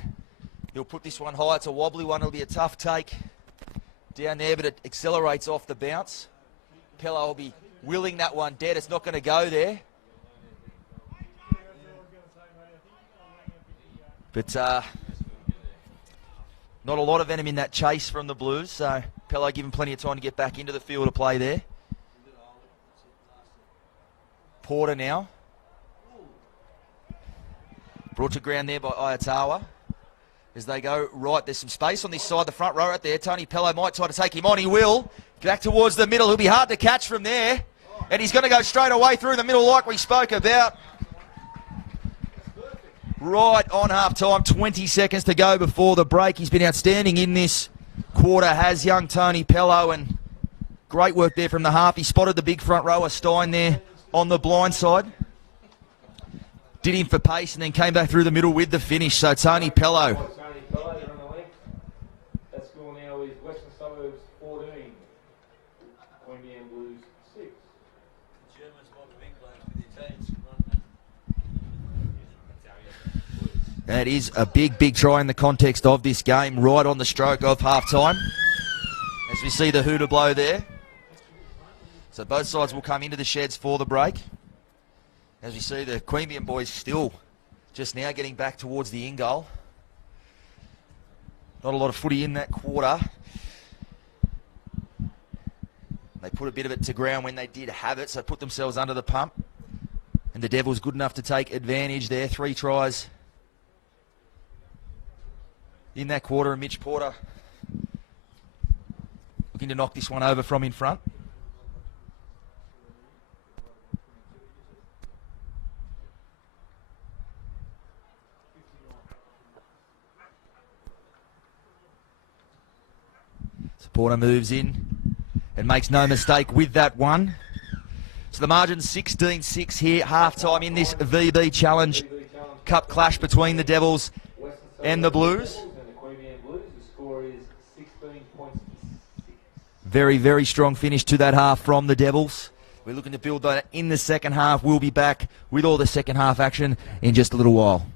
He'll put this one high. It's a wobbly one. It'll be a tough take down there, but it accelerates off the bounce. Pello will be willing that one dead. It's not going to go there. But not a lot of venom in that chase from the Blues, so Pello given plenty of time to get back into the field of play there. Porter now. Brought to ground there by Illawarra. As they go right, there's some space on this side, the front row right there. Tony Pello might try to take him on. He will. Back towards the middle. He'll be hard to catch from there. And he's going to go straight away through the middle like we spoke about. Right on half-time, 20 seconds to go before the break. He's been outstanding in this quarter, has young Tony Pello, and great work there from the half. He spotted the big front rower, Stein, there on the blind side. Did him for pace and then came back through the middle with the finish. So Tony Pello. Tony Pello, you're on the link. That score now is Western Suburbs 14, Queanbeyan Blues 6. That is a big try in the context of this game, right on the stroke of half-time. As we see the hooter blow there. So both sides will come into the sheds for the break. As we see the Queanbeyan boys still just now getting back towards the in-goal. Not a lot of footy in that quarter. They put a bit of it to ground when they did have it, so put themselves under the pump. And the Devils good enough to take advantage there. 3 tries in that quarter, and Mitch Porter looking to knock this one over from in front. So Porter moves in and makes no mistake with that one. So the margin's 16-6 here, half-time in this VB Challenge Cup clash between the Devils and the Blues. Very strong finish to that half from the Devils. We're looking to build that in the second half. We'll be back with all the second half action in just a little while.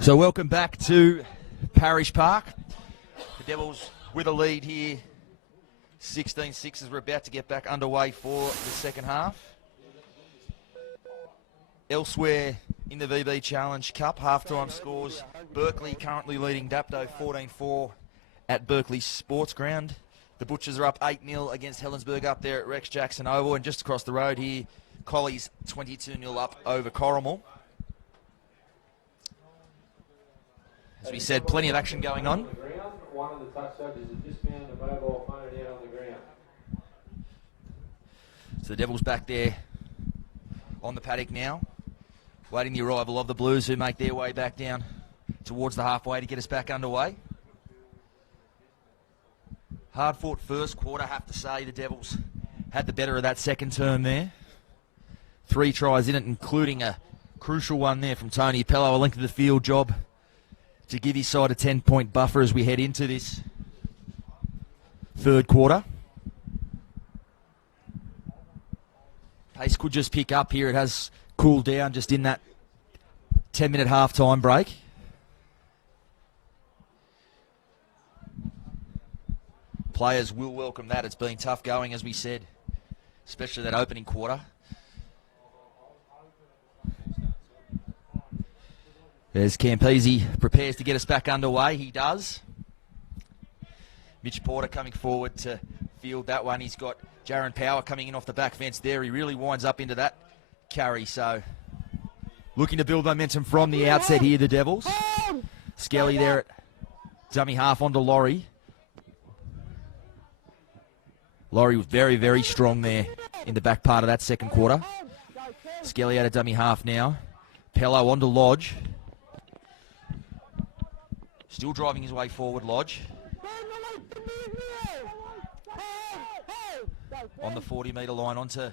So welcome back to Parish Park. The Devils with a lead here. 16-6 as we're about to get back underway for the second half. Elsewhere in the VB Challenge Cup, halftime scores. Berkeley currently leading Dapto 14-4 at Berkeley Sports Ground. The Butchers are up 8-0 against Helensburgh up there at Rex Jackson Oval. And just across the road here, Collies 22-0 up over Corrimal. As we said, plenty of action going on. One of the touch subjects has just found a mobile phone out on the ground. So the Devils back there on the paddock now, waiting the arrival of the Blues, who make their way back down towards the halfway to get us back underway. Hard-fought first quarter, have to say. The Devils had the better of that second term there. 3 tries in it, including a crucial one there from Tony Pello, a length of the field job to give his side a 10-point buffer as we head into this third quarter. Pace could just pick up here. It has cooled down just in that 10-minute half-time break. Players will welcome that. It's been tough going, as we said, especially that opening quarter. There's Campese, prepares to get us back underway. He does. Mitch Porter coming forward to field that one. He's got Jaron Power coming in off the back fence there. He really winds up into that carry. So looking to build momentum from the outset here, the Devils. Skelly there at dummy half onto Laurie. Laurie was very, very strong there in the back part of that second quarter. Skelly out of dummy half now. Pello onto Lodge. Still driving his way forward, Lodge. On the 40-metre line onto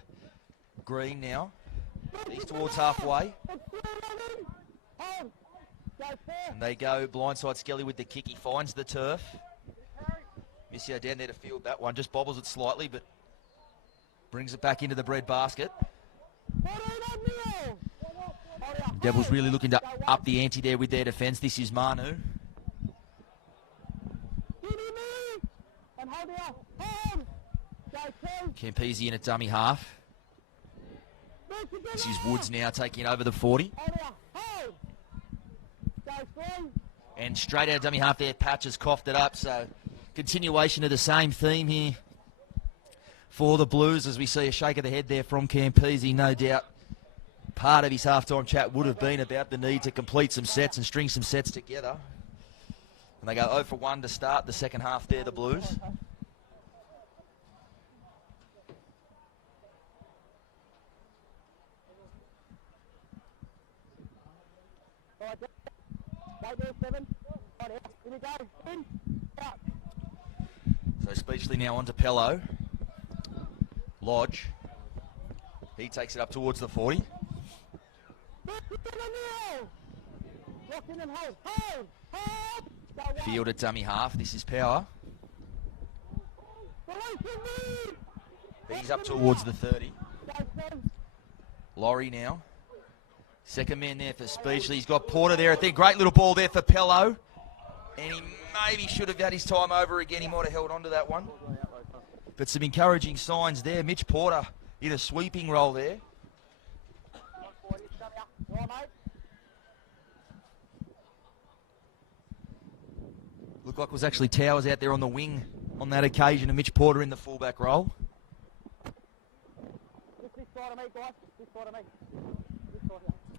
Green now. He's towards halfway. And they go blindside Skelly with the kick. He finds the turf. Missio down there to field that one. Just bobbles it slightly, but brings it back into the bread basket. Devils really looking to up the ante there with their defence. This is Manu. Campese in at dummy half. This is Woods now taking over the 40. And straight out of dummy half there, Patch has coughed it up. So continuation of the same theme here for the Blues as we see a shake of the head there from Campese. No doubt part of his halftime chat would have been about the need to complete some sets and string some sets together. And they go 0 for 1 to start the second half there, the Blues. So Speechley now onto Pello. Lodge. He takes it up towards the 40. Field at dummy half. This is Power. He's up towards the 30. Laurie now. Second man there for Speechley. He's got Porter there at there. Great little ball there for Pello. And he maybe should have had his time over again. He might have held on to that one. But some encouraging signs there. Mitch Porter in a sweeping role there. Looked like it was actually Towers out there on the wing on that occasion, and Mitch Porter in the fullback role.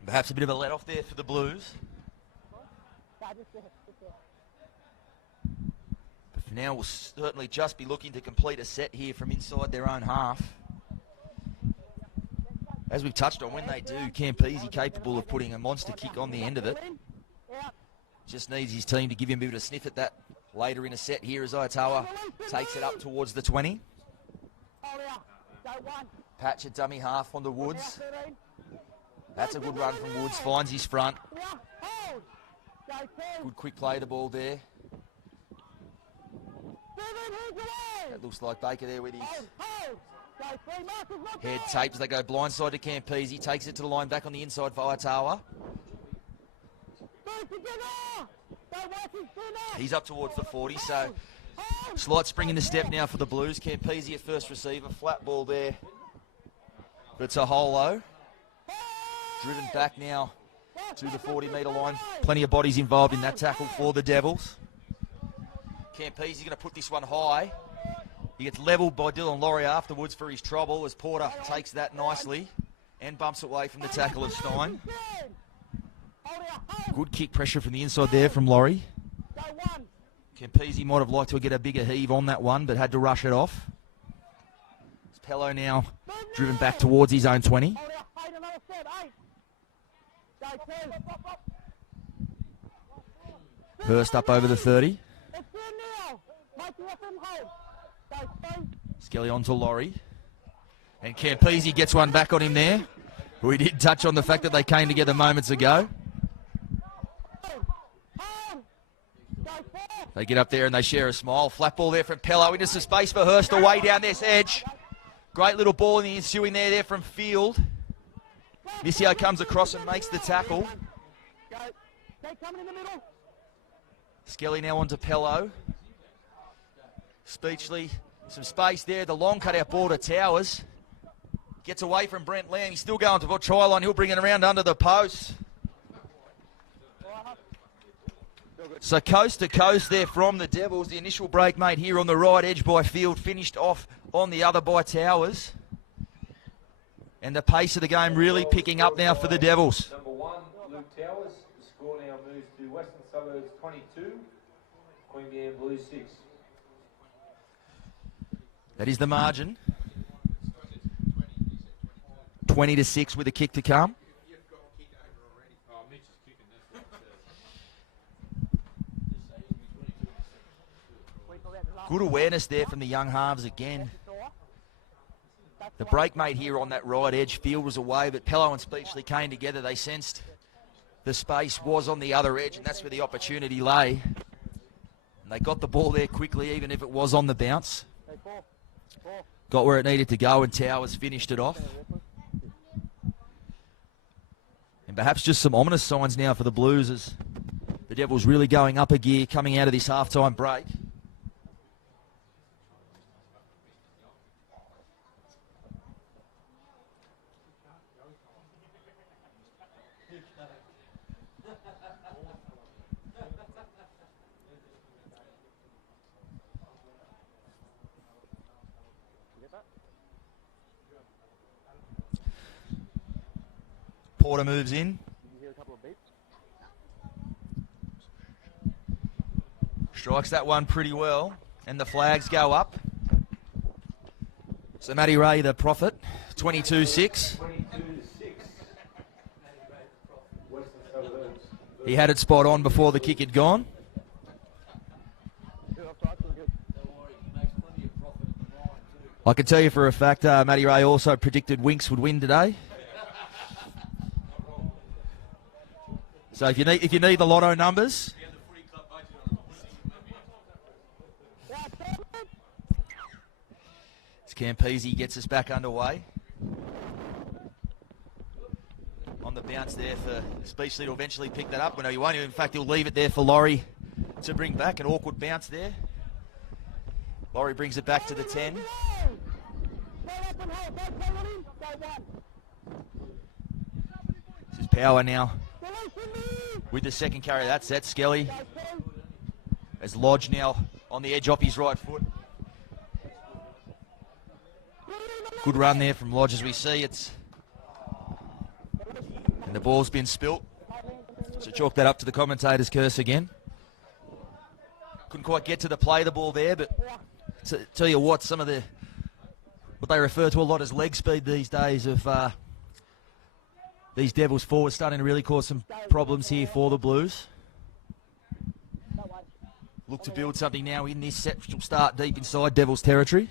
Perhaps a bit of a let-off there for the Blues. But for now, we'll certainly just be looking to complete a set here from inside their own half. As we've touched on, when they do, Campese capable of putting a monster kick on the end of it. Just needs his team to give him a bit of a sniff at that later in a set here as Otawa takes it up towards the 20. Patch at dummy half on the Woods. That's a good run from Woods, finds his front. Good quick play the ball there. That looks like Baker there with his Go, 3 markers, not Head there. tapes, they go blindside to Campese. Takes it to the line back on the inside for Otawa. Go together. Go work his spinner. He's up towards the 40, so slight spring in the step now for the Blues. Campese at first receiver, flat ball there. But it's a holo. Driven back now to the 40-metre line. Plenty of bodies involved in that tackle for the Devils. Campese's going to put this one high. He gets levelled by Dylan Laurie afterwards for his trouble as Porter takes that nicely and bumps away from the tackle of Stein. Good kick pressure from the inside there from Laurie. Campese might have liked to get a bigger heave on that one, but had to rush it off. It's Pello now driven back towards his own 20. Hurst up over the 30. Skelly on to Laurie. And Campese gets one back on him there. We did touch on the fact that they came together moments ago. They get up there and they share a smile. Flat ball there from Pello into some space for Hurst away down this edge. Great little ball in the ensuing there from Field. Missio comes across and makes the tackle. Skelly now onto Pello. Speechley, some space there. The long cutout ball to Towers. Gets away from Brent Lamb. He's still going to the try line. He'll bring it around under the post. So coast to coast there from the Devils. The initial break made here on the right edge by Field. Finished off on the other by Towers. And the pace of the game really picking up now for the Devils. Number 1, Luke Towers. The score now moves to Western Suburbs 22, Queanbeyan Blues 6. That is the margin. 20-6 with a kick to come. Good awareness there from the young halves again. The break made here on that right edge. Field was away, but Pello and Speechley came together. They sensed the space was on the other edge, and that's where the opportunity lay. And they got the ball there quickly, even if it was on the bounce. Got where it needed to go, and Towers finished it off. And perhaps just some ominous signs now for the Blues as the Devils really going up a gear coming out of this halftime break. Porter moves in. Strikes that one pretty well. And the flags go up. So Matty Ray, the prophet, 22-6. 22-6. Western Suburbs. He had it spot on before the kick had gone. I can tell you for a fact, Matty Ray also predicted Winks would win today. So if you need the lotto numbers, it's Campese gets us back underway. On the bounce there for Speechley to eventually pick that up. Well, no, he won't. In fact, he'll leave it there for Laurie to bring back. An awkward bounce there. Laurie brings it back to the 10. This is Power now with the second carry. That's set. Skelly as Lodge now on the edge off his right foot. Good run there from Lodge as we see. And the ball's been spilt. So chalk that up to the commentator's curse again. Couldn't quite get to the play the ball there, but to tell you what, what they refer to a lot as leg speed these days of these Devils forwards starting to really cause some problems here for the Blues. Look to build something now in this set, which will start deep inside Devils territory.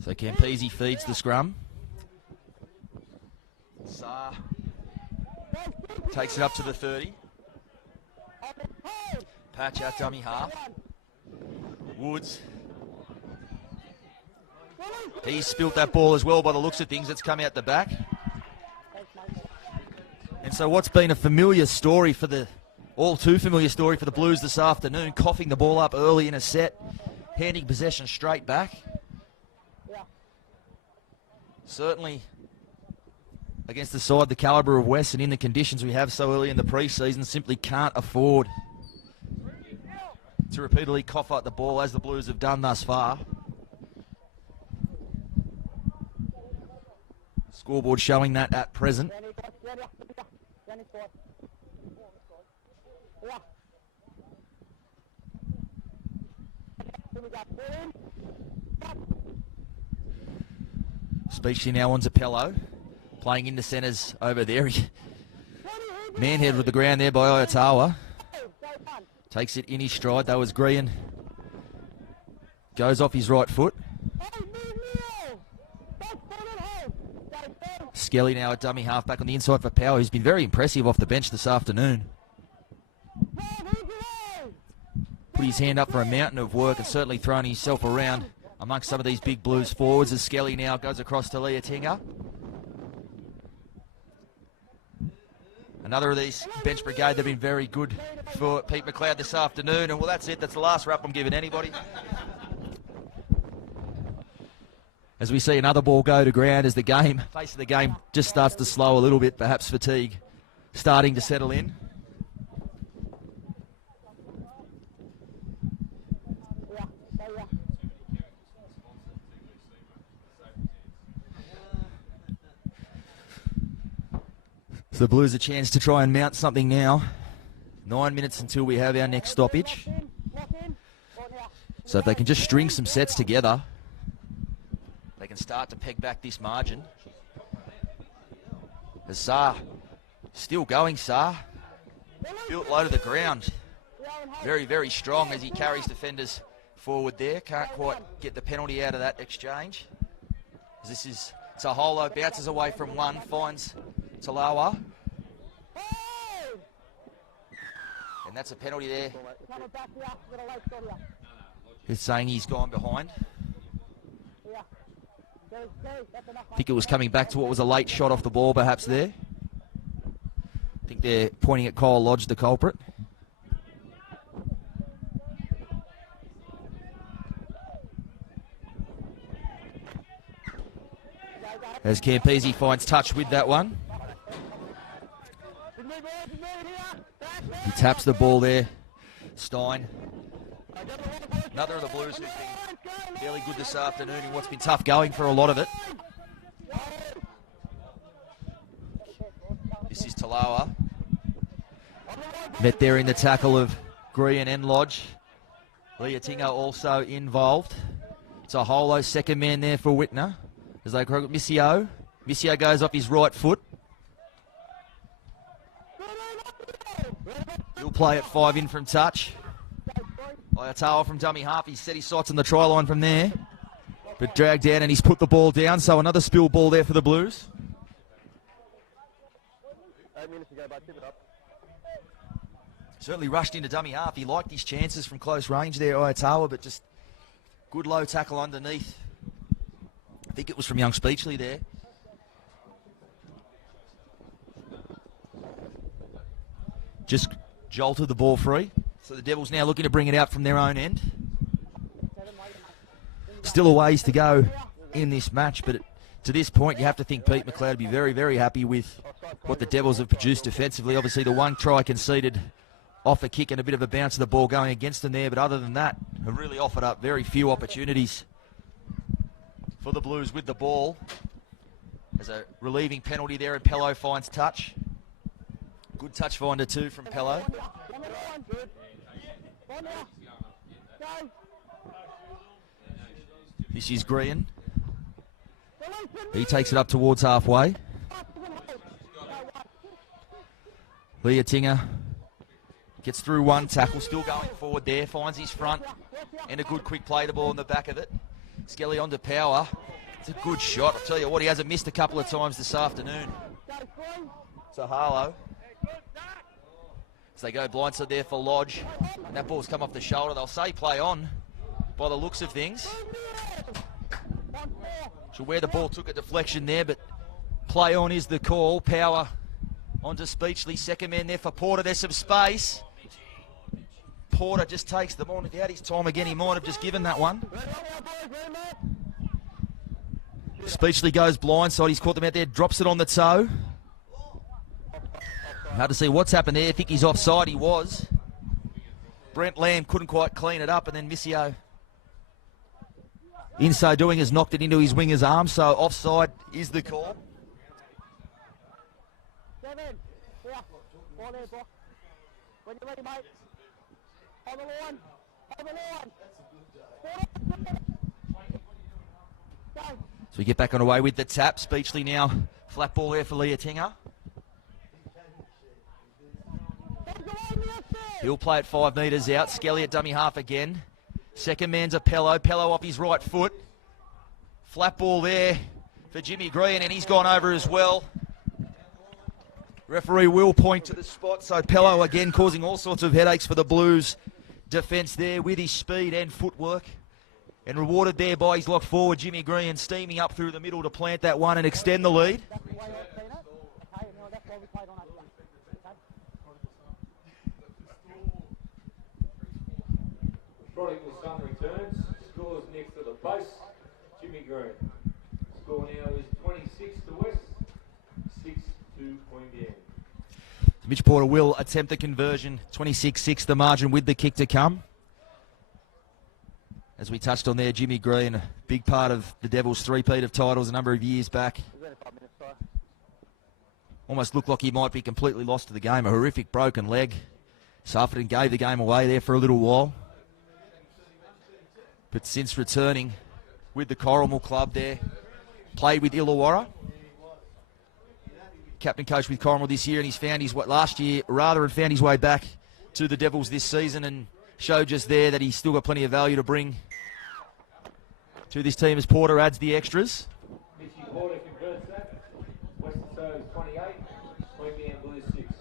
So Campese feeds the scrum. Saar Takes it up to the 30. Patch out dummy half. Woods. He's spilt that ball as well by the looks of things. It's come out the back. And so what's been a familiar story for the, all too familiar story for the Blues this afternoon, coughing the ball up early in a set, handing possession straight back. Certainly against the side the calibre of West and in the conditions we have so early in the pre-season, simply can't afford to repeatedly cough up the ball as the Blues have done thus far. Scoreboard showing that at present. Speech now on Zappello, playing into centres over there. Manhead with the ground there by Illawarra. Takes it in his stride, though, as Green goes off his right foot. Skelly now at dummy half back on the inside for Power, who's been very impressive off the bench this afternoon. Put his hand up for a mountain of work and certainly thrown himself around amongst some of these big Blues forwards as Skelly now goes across to Leotinga. Another of these bench brigade, they've been very good for Pete McLeod this afternoon. And well, that's it. That's the last rap I'm giving anybody. As we see another ball go to ground as the game, face of the game just starts to slow a little bit, perhaps fatigue starting to settle in. So the Blues a chance to try and mount something now. 9 minutes until we have our next stoppage. So if they can just string some sets together, they can start to peg back this margin. As Saar, still going Saar. Built low to the ground. Very, very strong as he carries defenders forward there. Can't quite get the penalty out of that exchange. This is Taholo, bounces away from one, finds Talawa. And that's a penalty there. He's saying he's gone behind. I think it was coming back to what was a late shot off the ball perhaps there. I think they're pointing at Kyle Lodge, the culprit. As Campese finds touch with that one. He taps the ball there. Stein. Another of the Blues who's been fairly good this afternoon in what's been tough going for a lot of it. This is Talawa. Met there in the tackle of Green and Lodge. Leotinga also involved. It's a holo second man there for Whitner. As they call it, Missio. Missio goes off his right foot. He'll play at 5 in from touch. Illawarra from dummy half. He's set his sights on the try line from there. But dragged down and he's put the ball down. So another spill ball there for the Blues. 8 minutes to go, but tip it up. Certainly rushed into dummy half. He liked his chances from close range there, Illawarra, but just good low tackle underneath. I think it was from young Speechley there. Just jolted the ball free. So the Devils now looking to bring it out from their own end. Still a ways to go in this match, but to this point you have to think Pete McLeod would be very, very happy with what the Devils have produced defensively. Obviously the one try conceded off a kick and a bit of a bounce of the ball going against them there, but other than that, have really offered up very few opportunities for the Blues with the ball. There's a relieving penalty there and Pello finds touch. Good touch finder too from Pello. This is Green. He takes it up towards halfway. Leotinga gets through one tackle, still going forward there, finds his front, and a good quick play the ball in the back of it. Skelly onto Power. It's a good shot. I'll tell you what, he hasn't missed a couple of times this afternoon. So Harlow As they go blindside there for Lodge. And that ball's come off the shoulder. They'll say play on by the looks of things. So where the ball took a deflection there, but play on is the call. Power onto Speechley. Second man there for Porter. There's some space. Porter just takes the ball out his time again. He might have just given that one. Speechley goes blindside. He's caught them out there. Drops it on the toe. Hard to see what's happened there. I think he's offside. He was. Brent Lamb couldn't quite clean it up, and then Missio, in so doing, has knocked it into his winger's arm. So offside is the call. When you're ready, mate. On the line. On the line. So we get back on away with the tap. Speechley now. Flat ball there for Leotinga. He'll play it 5 metres out. Skelly at dummy half again. Second man's a Pello. Pello off his right foot. Flat ball there for Jimmy Green, and he's gone over as well. Referee will point to the spot. So Pello again causing all sorts of headaches for the Blues defence there with his speed and footwork. And rewarded there by his lock forward, Jimmy Green, steaming up through the middle to plant that one and extend the lead. Prodigal son returns, scores next to the post, Jimmy Green. Score now is 26 to West, 6 to Queanbeyan. Mitch Porter will attempt the conversion, 26-6 the margin with the kick to come. As we touched on there, Jimmy Green, a big part of the Devils' three-peat of titles a number of years back. Almost looked like he might be completely lost to the game, a horrific broken leg. Suffered and gave the game away there for a little while. But since returning with the Coralmore club there, played with Illawarra. Captain coach with Coralmore this year, and he's found his way last year, and found his way back to the Devils this season, and showed just there that he's still got plenty of value to bring to this team as Porter adds the extras. Mitchy Porter converts that. Western Suburbs 28, Queanbeyan Blues 6.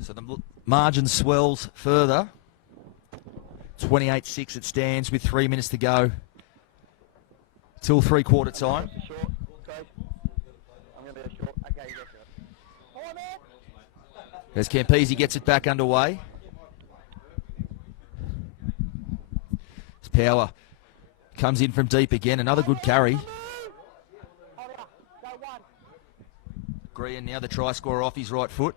So the margin swells further. 28-6 it stands with 3 minutes to go till three-quarter time. As Campese gets it back underway. As Power comes in from deep again. Another good carry. Green now the try scorer off his right foot.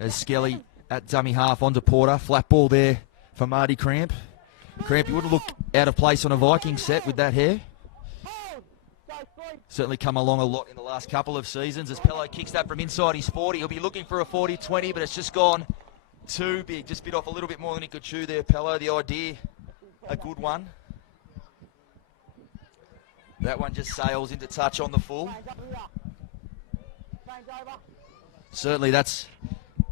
As Skelly at dummy half onto Porter. Flat ball there for Marty Cramp. Cramp, he wouldn't look out of place on a Viking set with that hair. Certainly come along a lot in the last couple of seasons. As Pello kicks that from inside his 40. He'll be looking for a 40-20, but it's just gone too big. Just bit off a little bit more than he could chew there, Pello. The idea, a good one. That one just sails into touch on the full. Certainly that's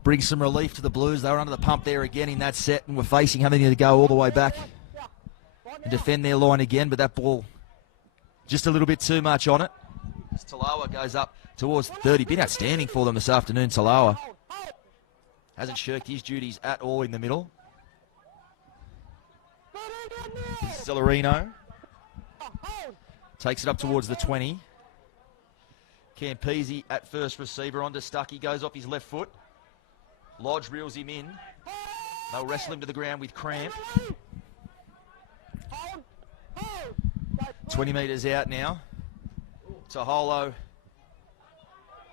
brings some relief to the Blues. They were under the pump there again in that set and were facing having to go all the way back and defend their line again, but that ball just a little bit too much on it. As Talawa goes up towards 30. Been outstanding for them this afternoon, Talawa. Hasn't shirked his duties at all in the middle. Celerino takes it up towards the 20. Campese at first receiver onto Stuckey. Goes off his left foot. Lodge reels him in. They'll wrestle him to the ground with Cramp. 20 metres out now. Taholo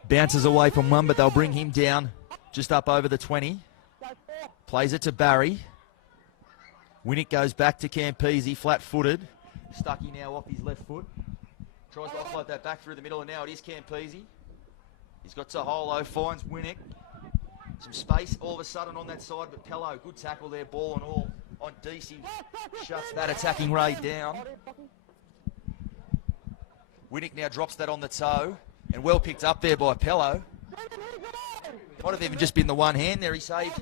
bounces away from one, but they'll bring him down just up over the 20. Plays it to Barry. Winnick goes back to Campese, flat-footed. Stuckey now off his left foot. Tries to offload that back through the middle, and now it is Campese. He's got Taholo, finds Winnick. Some space all of a sudden on that side, but Pello, good tackle there, ball and all on DC. Shuts that attacking raid down. Winnick now drops that on the toe, and well picked up there by Pello. Might have even just been the one hand there he saved.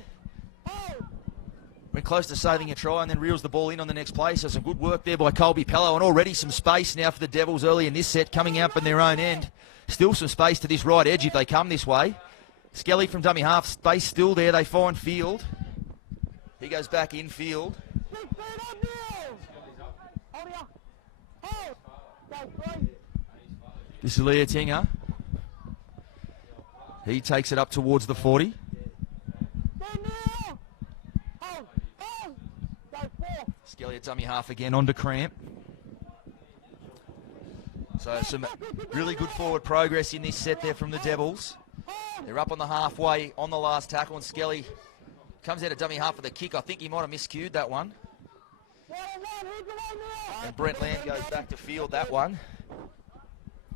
Went close to saving a try and then reels the ball in on the next play. So some good work there by Colby Pello, and already some space now for the Devils early in this set, coming out from their own end. Still some space to this right edge if they come this way. Skelly from dummy half, space still there. They find Field. He goes back in Field. This is Leotinga. He takes it up towards the 40. Skelly at dummy half again, on to Cramp. So some really good forward progress in this set there from the Devils. They're up on the halfway on the last tackle, and Skelly comes out of dummy half with a kick. I think he might have miscued that one. And Brent Land goes back to field that one.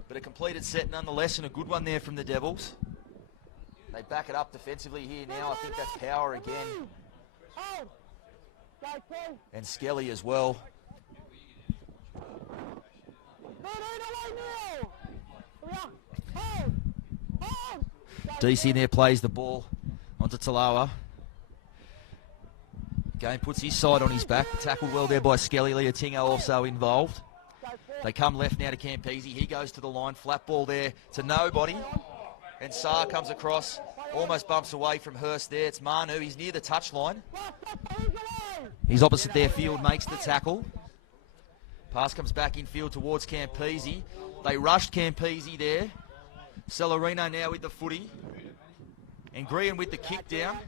But a completed set nonetheless, and a good one there from the Devils. They back it up defensively here now. I think that's Power again. And Skelly as well. DC in there plays the ball onto Talawa. Game puts his side on his back. Tackled well there by Skelly. Leotinga also involved. They come left now to Campese. He goes to the line. Flat ball there to nobody. And Saar comes across. Almost bumps away from Hurst there. It's Manu. He's near the touchline. He's opposite their field. Makes the tackle. Pass comes back in field towards Campese. They rushed Campese there. Celerino now with the footy. And Green with the kick down.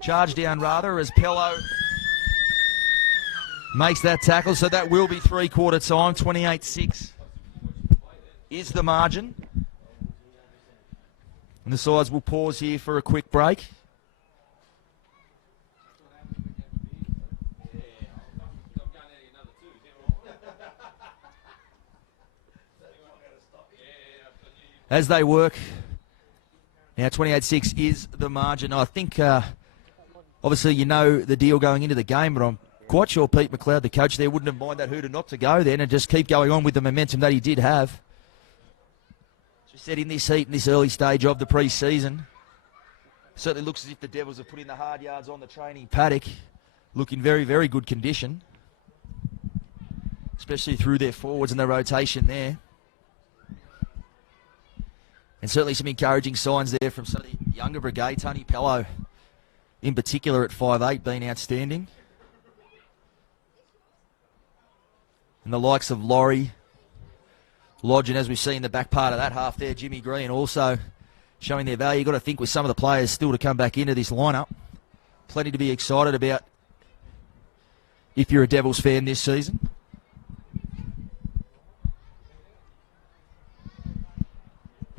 Charge down rather as Pello makes that tackle. So that will be three-quarter time. 28-6 is the margin. And the sides will pause here for a quick break. As they work. Now 28-6 is the margin. I think, obviously, you know the deal going into the game, but I'm quite sure Pete McLeod, the coach there, wouldn't have minded who to not to go then and just keep going on with the momentum that he did have. As we said, in this heat, in this early stage of the pre-season, certainly looks as if the Devils have put in the hard yards on the training paddock. Look in very, very good condition, especially through their forwards and their rotation there. And certainly some encouraging signs there from some of the younger brigade. Tony Pello, in particular, at 5'8", being outstanding. And the likes of Laurie, Lodge, and as we see in the back part of that half there, Jimmy Green also showing their value. You've got to think with some of the players still to come back into this lineup. Plenty to be excited about if you're a Devils fan this season.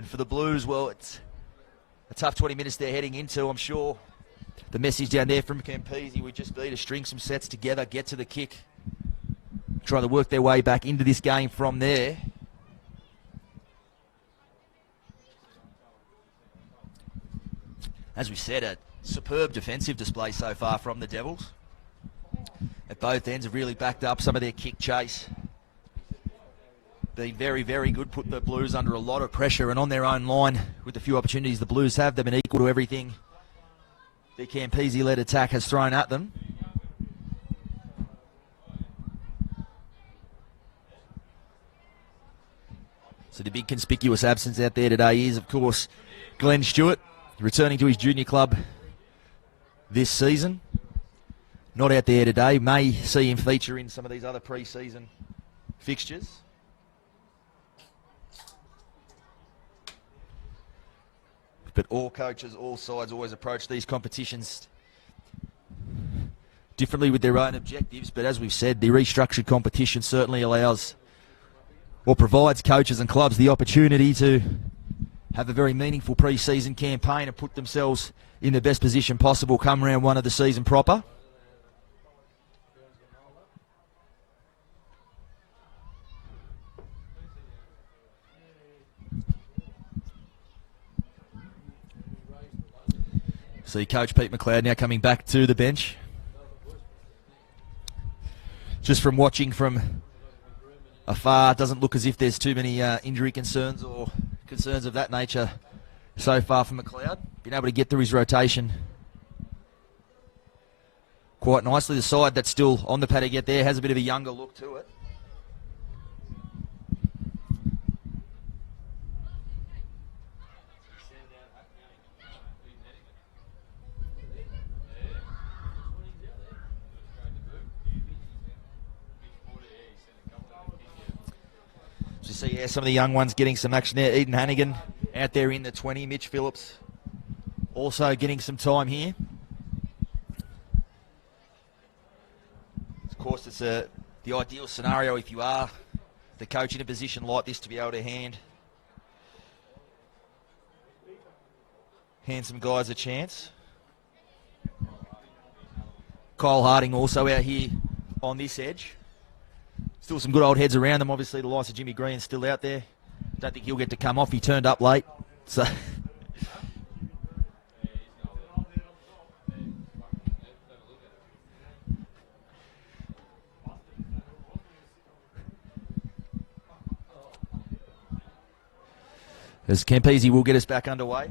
For the Blues, well, it's a tough 20 minutes they're heading into. I'm sure the message down there from Campese would just be to string some sets together, get to the kick, try to work their way back into this game from there. As we said, a superb defensive display so far from the Devils. At both ends have really backed up some of their kick chase. Been very, very good, put the Blues under a lot of pressure, and on their own line with the few opportunities the Blues have, they've been equal to everything the Campese-led attack has thrown at them. So the big conspicuous absence out there today is, of course, Glenn Stewart, returning to his junior club this season. Not out there today. May see him feature in some of these other pre-season fixtures. But all coaches, all sides always approach these competitions differently with their own objectives. But as we've said, the restructured competition certainly allows or provides coaches and clubs the opportunity to have a very meaningful pre-season campaign and put themselves in the best position possible come round one of the season proper. See Coach Pete McLeod now coming back to the bench. Just from watching from afar, it doesn't look as if there's too many injury concerns or concerns of that nature so far from McLeod. Been able to get through his rotation quite nicely. The side that's still on the paddock yet there has a bit of a younger look to it. You see, yeah, some of the young ones getting some action there. Eden Hannigan out there in the 20. Mitch Phillips also getting some time here. Of course, it's the ideal scenario if you are the coach in a position like this to be able to hand some guys a chance. Kyle Harding also out here on this edge. Still some good old heads around them. Obviously, the likes of Jimmy Green's still out there. Don't think he'll get to come off. He turned up late. So as Campese will get us back underway.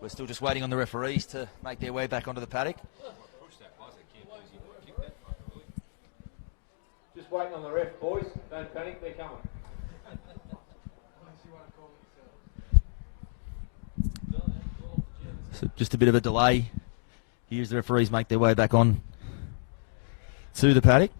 We're still just waiting on the referees to make their way back onto the paddock. Just waiting on the ref, boys. Don't panic, they're coming. So just a bit of a delay. Here's the referees make their way back on to the paddock.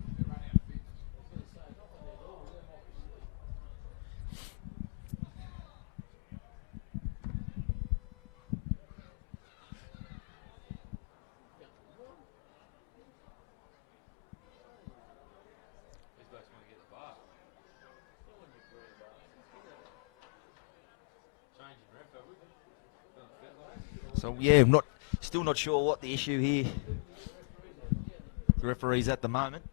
So yeah, still not sure what the issue here. The referees at the moment.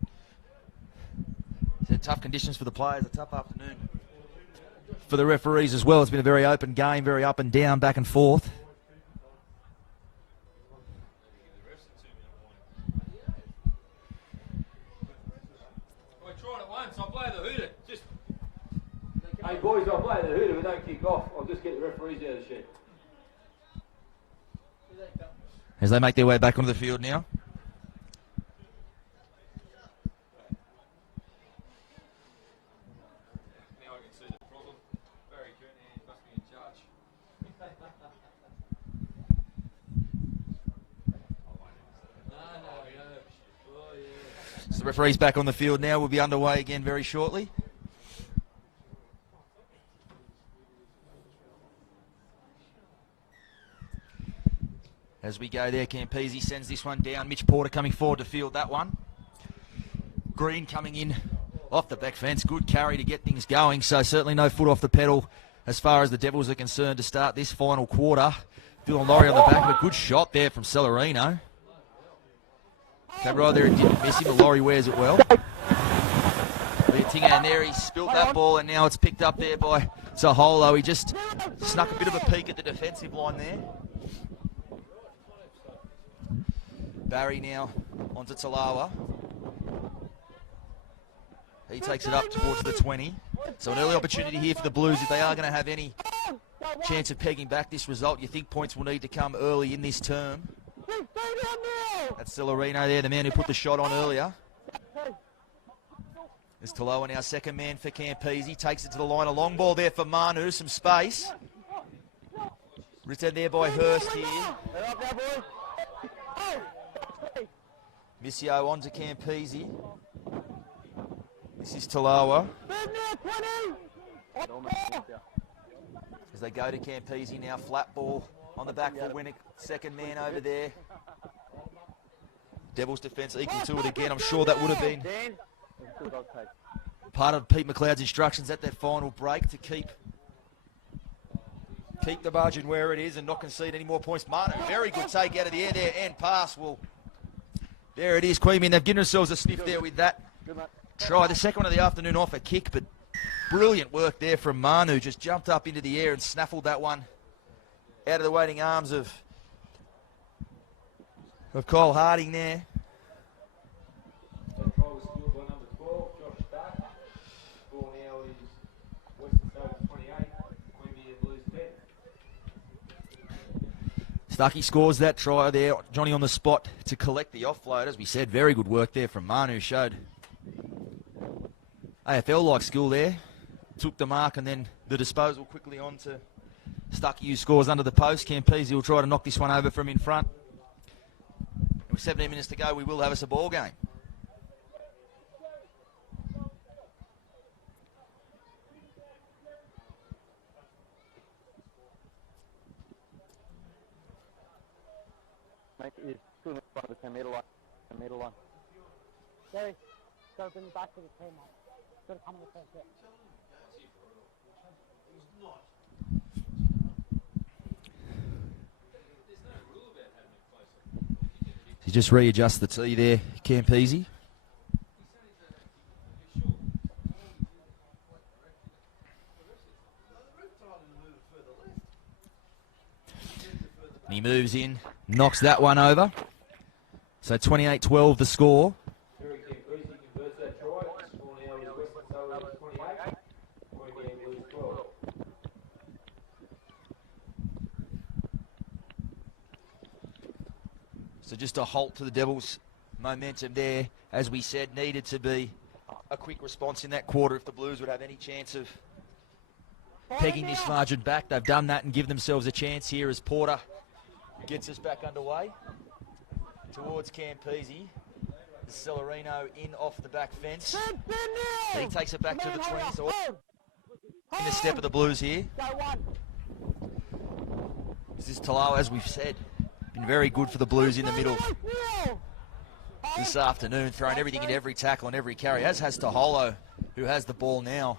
It's tough conditions for the players, a tough afternoon for the referees as well. It's been a very open game, very up and down, back and forth. Hey boys, I'll play the hooter, we don't kick off. I'll just get the referees out of the shed. As they make their way back onto the field now. Now I can see the problem. Barry Queanbeyan must be in charge. So the referee's back on the field now. We'll be underway again very shortly. As we go there, Campese sends this one down. Mitch Porter coming forward to field that one. Green coming in off the back fence. Good carry to get things going. So certainly no foot off the pedal as far as the Devils are concerned to start this final quarter. Dylan Laurie on the back of a good shot there from Celerino. Came right there and didn't miss him, but Laurie wears it well. Leotinga in there, he spilled that ball and now it's picked up there by Zaholo. He just snuck a bit of a peek at the defensive line there. Barry now onto Talawa. He takes it up towards the 20. So an early opportunity here for the Blues if they are going to have any chance of pegging back this result. You think points will need to come early in this term. That's Celerino there, the man who put the shot on earlier. There's Talawa now, second man for Campese. Takes it to the line. A long ball there for Manu, some space. Ripped there by Hurst here. Missio on to Campese. This is Talawa. As they go to Campese now, flat ball on the back foot, Winnick, second man over there. Devils defence equal to it again. I'm sure that would have been part of Pete McLeod's instructions at that final break to keep the margin where it is and not concede any more points. Manu, very good take out of the air there and pass. Well, there it is, Queanbeyan. They've given themselves a sniff there with that try. The second one of the afternoon off a kick, but brilliant work there from Manu. Just jumped up into the air and snaffled that one out of the waiting arms of Kyle Harding there. That try was scored by number 12, Josh Stark. Score now is Western Suburbs 28, Queanbeyan Blues 10. Stuckey scores that try there. Johnny on the spot to collect the offload. As we said, very good work there from Manu. Showed AFL-like skill there. Took the mark and then the disposal quickly on to Stuckey, who scores under the post. Campese will try to knock this one over from in front. With 17 minutes to go, we will have us a ball game. Mate, you're still in front of the 10 metre line. 10 metre line. Gary, gotta bring it back to the 10, mate. Gotta come on the first set. He just readjusts the tee there, Campese. And he moves in, knocks that one over. So 28-12 the score. Very Campese converts that try. Score now is Western Suburbs 28. Queanbeyan Blues 12. So just a halt to the Devils' momentum there. As we said, needed to be a quick response in that quarter if the Blues would have any chance of pegging this margin back. They've done that and give themselves a chance here as Porter gets us back underway. Towards Campese. Celerino in off the back fence. He takes it back to the 20. So in the step of the Blues here. This is Talau, as we've said. Been very good for the Blues in the middle this afternoon, throwing everything in every tackle and every carry, as has Taholo, who has the ball now.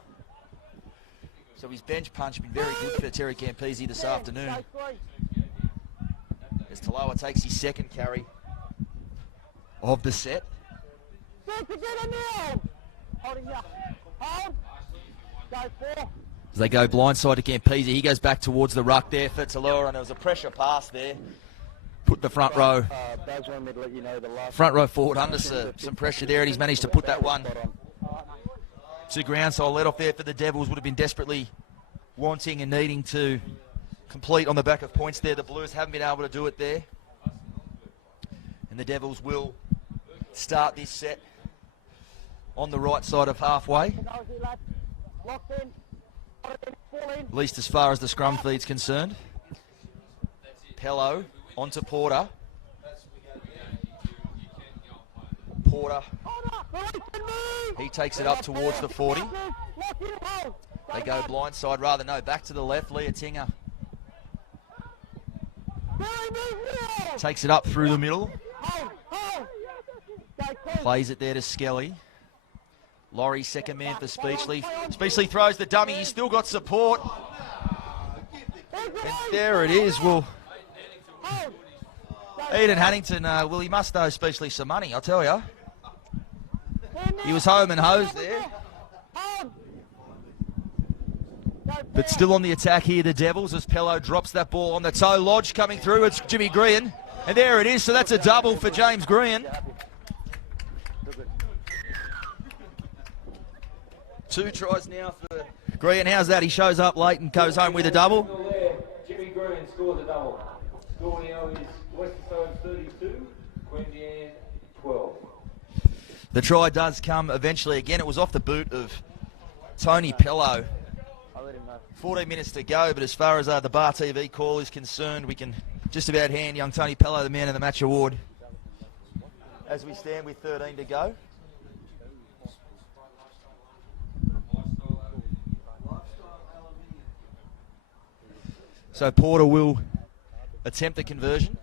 So his bench punch been very good for Terry Campese this afternoon. As Talawa takes his second carry of the set. As they go blindside to Campese, he goes back towards the ruck there for Talawa, and there was a pressure pass there. Put the front row forward under some pressure there, and he's managed to put that one to ground. So a let off there for the Devils would have been desperately wanting and needing to complete on the back of points there. The Blues haven't been able to do it there. And the Devils will start this set on the right side of halfway. At least as far as the scrum feed's concerned. Pello onto Porter. Porter. He takes it up towards the 40. They go blindside rather. No, back to the left. Leah Tinger takes it up through the middle. Plays it there to Skelly. Laurie, second man for Speechley. Speechley throws the dummy. He's still got support. And there it is. Well, Eden Hannington, well, he must owe Speechley some money, I'll tell you. He was home and hosed there. But still on the attack here, the Devils, as Pello drops that ball on the toe. Lodge coming through. It's Jimmy Green. And there it is. So that's a double for James Green. 2 tries now for Green. How's that? He shows up late and goes home with a double. Jimmy Green scores a double. Score now is Western Suburbs 32, Queanbeyan 12. The try does come eventually. Again, it was off the boot of Tony Pello. 14 minutes to go, but as far as the Bar TV call is concerned, we can just about hand young Tony Pello the Man of the Match award as we stand with 13 to go. So Porter will attempt the conversion.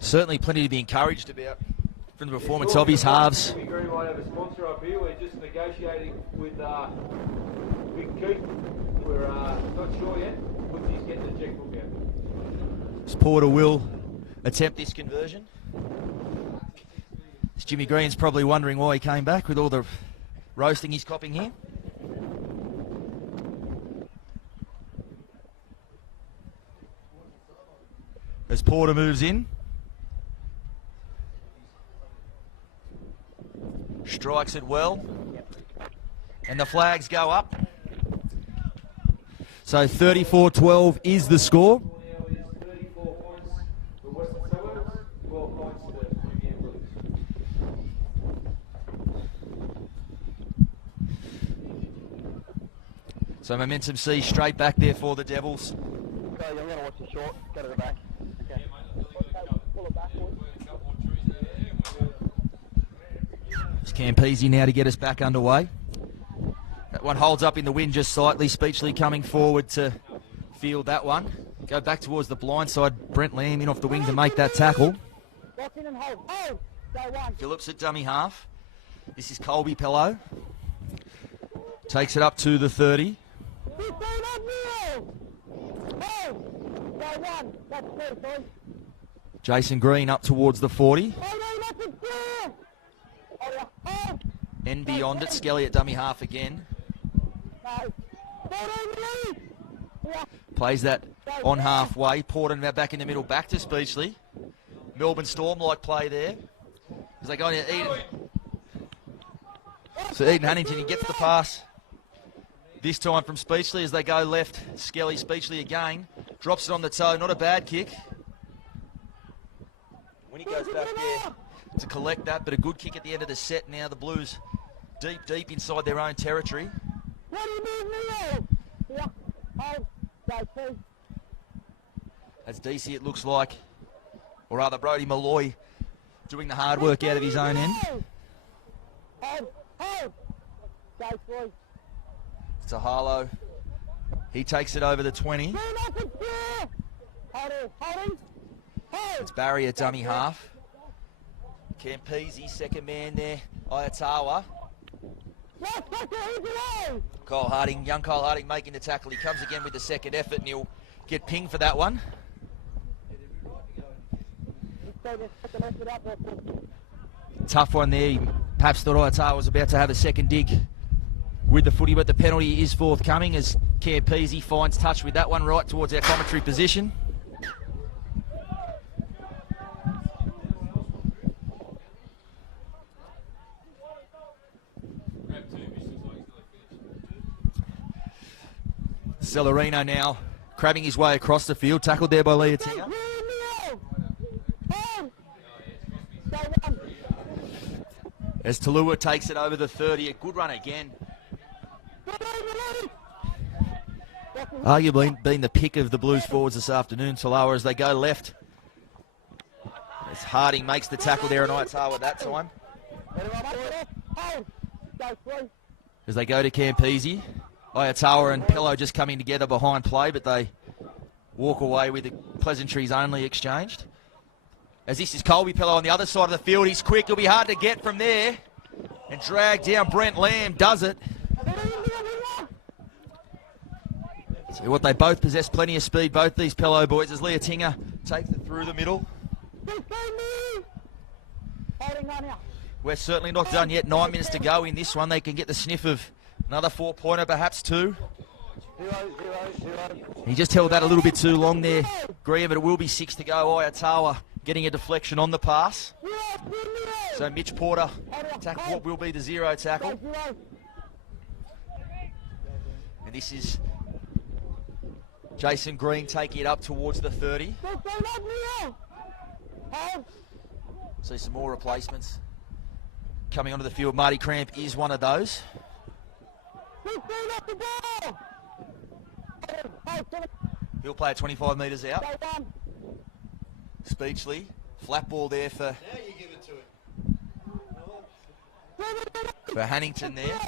Certainly plenty to be encouraged about from the performance of his halves. Jimmy Green might have a sponsor up here. We're just negotiating with Big Keith. We're not sure yet. He's getting the checkbook out. Porter will attempt this conversion. Jimmy Green's probably wondering why he came back with all the roasting he's copping here. as Porter moves in. Strikes it well. And the flags go up. So 34-12 is the score. Now is 34 points for Western Suburbs, 12 points to Queanbeyan Blues. So momentum C straight back there for the Devils. So I'm going to watch the short. Go to the back. Okay. Pull it backwards. It's Campese now to get us back underway. That one holds up in the wind just slightly. Speechley coming forward to field that one. Go back towards the blind side. Brent Lamb in off the wing to make that tackle. Lock in and hold. Hold. Go one. Phillips at dummy half. This is Colby Pello. Takes it up to the 30. 15 up Neil. Hold. Go one. That's good, boys. Jason Green up towards the 40. Hold on, that's it, clear. Hold. And beyond it, Skelly at dummy half again. No. 14 release. Yeah. Plays that on halfway. Porter now back in the middle, back to Speechley. Melbourne Storm-like play there. As they go into Eden. So Eden Huntington, he gets the pass. This time from Speechley as they go left. Skelly, Speechley again. Drops it on the toe. Not a bad kick. When he goes back there to collect that, but a good kick at the end of the set. Now the Blues deep inside their own territory. What do you mean, Neil? Yeah. Hold. Go two. That's DC, it looks like. Or rather, Brody Malloy doing the hard work out of his own end. Hold. Hold. Go three. It's a Harlow. He takes it over the 20. Holding. Holding. Hold. It's Barry at dummy half. Campese, second man there. Ayatawa. Left second, he's away. Kyle Harding, young Kyle Harding making the tackle. He comes again with the second effort and he'll get pinged for that one. Tough one there. He perhaps thought Ayatawa was about to have a second dig with the footy, but the penalty is forthcoming as Campese finds touch with that one right towards our commentary position. Celerino now crabbing his way across the field, tackled there by Leotinga. As Talua takes it over the 30, a good run again. Arguably been the pick of the Blues forwards this afternoon, Talua, as they go left. As Harding makes the tackle there and Ayatawa that time. As they go to Campese. Ayatawa and Pello just coming together behind play, but they walk away with the pleasantries only exchanged. As this is Colby Pello on the other side of the field. He's quick. It'll be hard to get from there. And drag down Brent Lamb. Does it. See what they both possess. Plenty of speed, both these Pello boys, as Leotinga takes it through the middle. We're certainly not done yet. 9 minutes to go in this one. They can get the sniff of another 4-pointer, perhaps two. He just held that a little bit too long there, Graham, but it will be 6 to go. Ayatawa getting a deflection on the pass. So Mitch Porter tackle what will be the 0 tackle. And this is Jason Green taking it up towards the 30. See some more replacements coming onto the field. Marty Cramp is one of those. He'll play at 25 metres out. Speechley, flat ball there for Hannington there.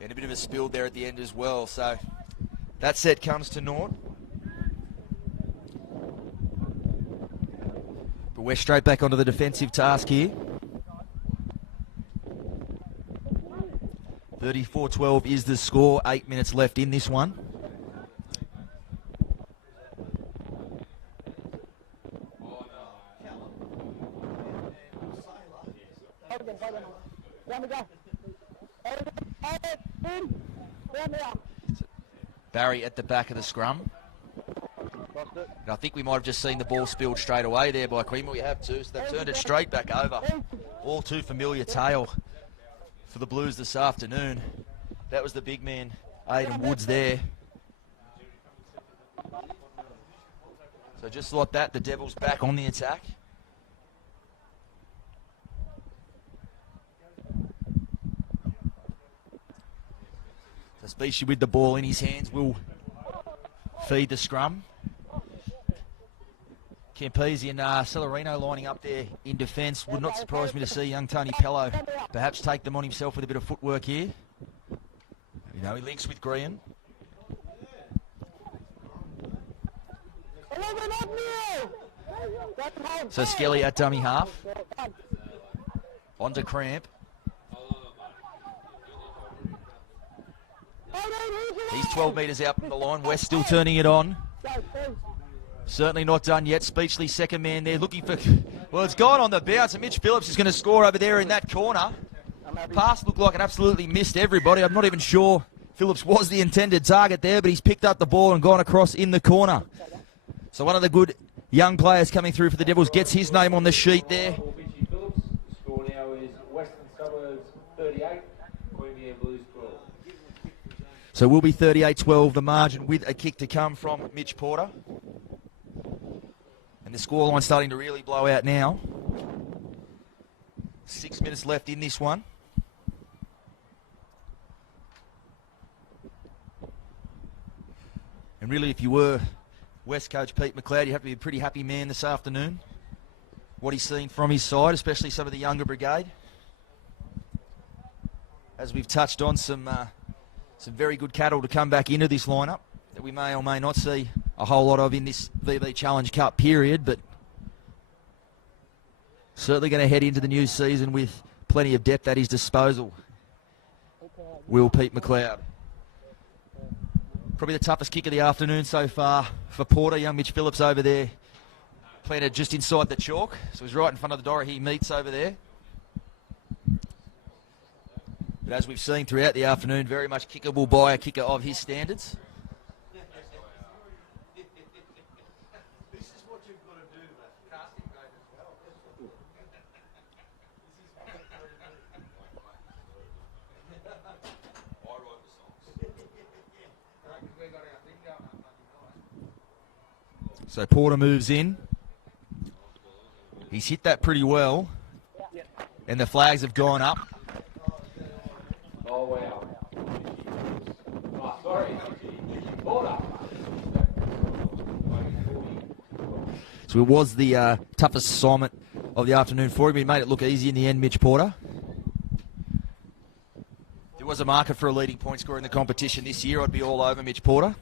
And a bit of a spill there at the end as well. So that set comes to naught. But we're straight back onto the defensive task here. 34-12 is the score. 8 minutes left in this one. Barry at the back of the scrum. Lost it. And I think we might have just seen the ball spilled straight away there by Queanbeyan. We have too, so they've turned it straight back over. All too familiar tale for the Blues this afternoon. That was the big man, Aidan Woods there. So just like that, the Devils back on the attack. So Specie with the ball in his hands will feed the scrum. Campese and Celerino lining up there in defence. Would not surprise me to see young Tony Pello perhaps take them on himself with a bit of footwork here. You know, he links with Green. So Skelly at dummy half. On to Cramp. He's 12 metres out from the line. West still turning it on. Certainly not done yet. Speechley, second man there, looking for... Well, it's gone on the bounce, and Mitch Phillips is going to score over there in that corner. Pass looked like it absolutely missed everybody. I'm not even sure Phillips was the intended target there, but he's picked up the ball and gone across in the corner. So one of the good young players coming through for the Devils gets his name on the sheet there. Mitchy Phillips. Score now is Western Suburbs 38, Queanbeyan Blues 12. So we'll be 38-12, the margin, with a kick to come from Mitch Porter. And the scoreline starting to really blow out now. 6 minutes left in this one. And really, if you were West coach Pete McLeod, you have to be a pretty happy man this afternoon. What he's seen from his side, especially some of the younger brigade. As we've touched on, some very good cattle to come back into this lineup that we may or may not see a whole lot of in this VB Challenge Cup period, but certainly going to head into the new season with plenty of depth at his disposal. Will Pete McLeod. Probably the toughest kick of the afternoon so far for Porter. Young Mitch Phillips over there, planted just inside the chalk, so he's right in front of the door he meets over there. But as we've seen throughout the afternoon, very much kickable by a kicker of his standards. So Porter moves in. He's hit that pretty well. And the flags have gone up. Oh, wow. Oh, sorry. Porter. So it was the toughest assignment of the afternoon for him. He made it look easy in the end, Mitch Porter. There was a market for a leading point scorer in the competition this year. I'd be all over Mitch Porter.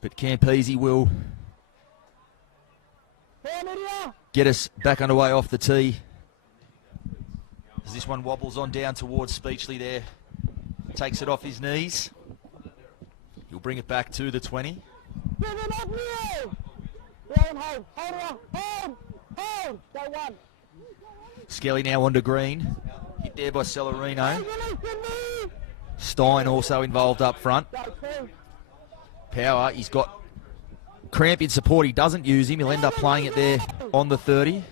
But Campese will get us back underway off the tee. As this one wobbles on down towards Speechley there. Takes it off his knees. He'll bring it back to the 20. Skelly now onto Green. Hit there by Celerino. Stein also involved up front. Power, he's got Cramp in support. He doesn't use him. He'll end up playing it there on the 30.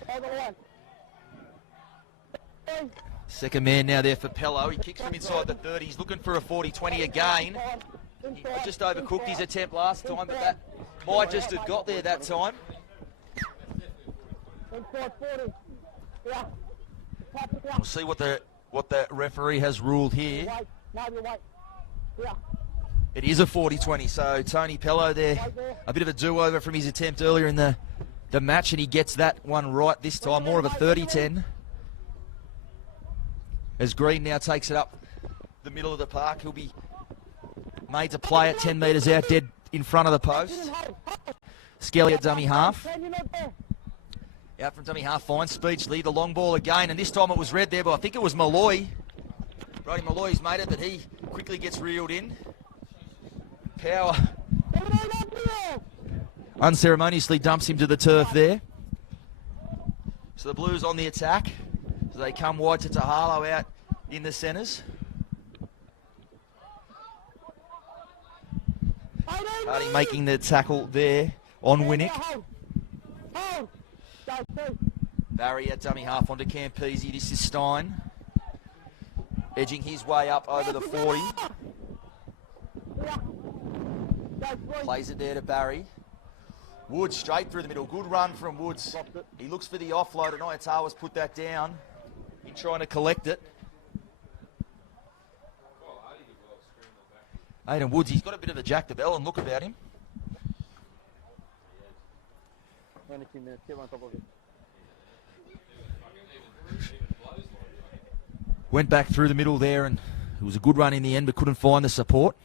Second man now there for Pello. He kicks from inside the 30. He's looking for a 40-20 again. He just overcooked his attempt last time, but that might just have got there that time. We'll see what the referee has ruled here. It is a 40-20, so Tony Pello there, a bit of a do-over from his attempt earlier in the match, and he gets that one right this time, more of a 30-10. As Green now takes it up the middle of the park, he'll be made to play at 10 metres out, dead in front of the post. Skelly at dummy half. Out from dummy half, finds Speechley, the long ball again, and this time it was red there, but I think it was Malloy. Brody Malloy's made it, but he quickly gets reeled in. Power unceremoniously dumps him to the turf there. So the Blues on the attack. So they come wide to Tahalo out in the centres. Harding making the tackle there on Winnick. Hold. Go, two. Barry at dummy half onto Campese. This is Stein. Edging his way up over the 40. Yeah. Go, three. Plays it there to Barry. Woods straight through the middle. Good run from Woods. He looks for the offload, and Oyatawa's put that down in trying to collect it. Aidan Woods, he's got a bit of a Jack the Bell and look about him. 22 minutes, get on top of it. Went back through the middle there, and it was a good run in the end, but couldn't find the support.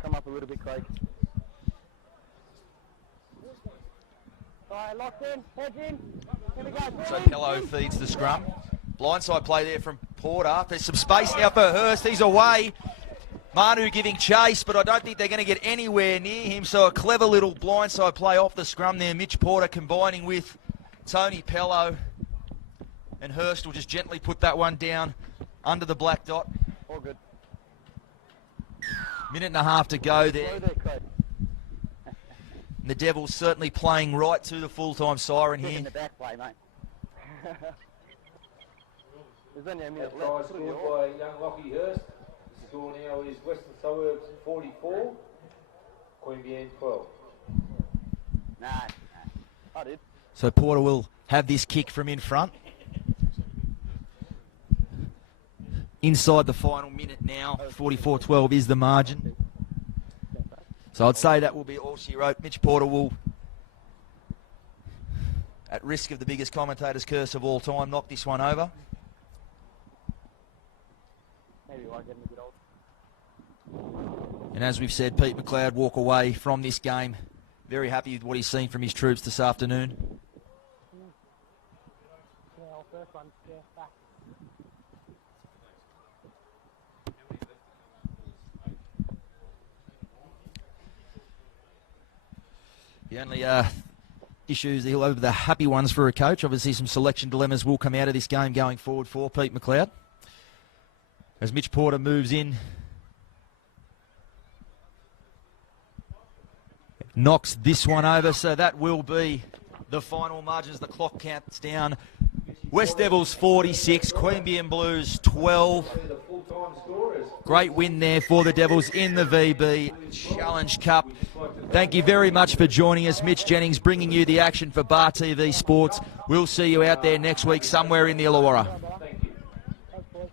Come up a little bit, Craig. Alright, locked in, heads in. Here we go. So Pello feeds the scrum. Blindside play there from Porter. There's some space now for Hurst. He's away. Manu giving chase, but I don't think they're going to get anywhere near him. So a clever little blindside play off the scrum there. Mitch Porter combining with Tony Pello. And Hurst will just gently put that one down under the black dot. All good. Minute and a half to go there. Slow there, Craig. And the Devils certainly playing right to the full-time siren Stick in here. the back play, mate. There's only a minute That try left. scored by young Lockie Hurst. The score now is Western Suburbs 44, Queanbeyan 12. Nah. I did. So Porter will have this kick from in front. Inside the final minute now, 44-12 is the margin. So I'd say that will be all she wrote. Mitch Porter will, at risk of the biggest commentator's curse of all time, knock this one over. Maybe I get a bit old. And as we've said, Pete McLeod walk away from this game very happy with what he's seen from his troops this afternoon. Yeah, our first one, yeah, back. The only issues, he'll over the happy ones for a coach. Obviously some selection dilemmas will come out of this game going forward for Pete McLeod. As Mitch Porter moves in, knocks this one over, so that will be the final margins. The clock counts down. West Devils 46, Queanbeyan Blues 12. The full-time scorers. Great win there for the Devils in the VB Challenge Cup. Thank you very much for joining us. Mitch Jennings bringing you the action for Bar TV Sports. We'll see you out there next week somewhere in the Illawarra. Thank you. Thanks, boys.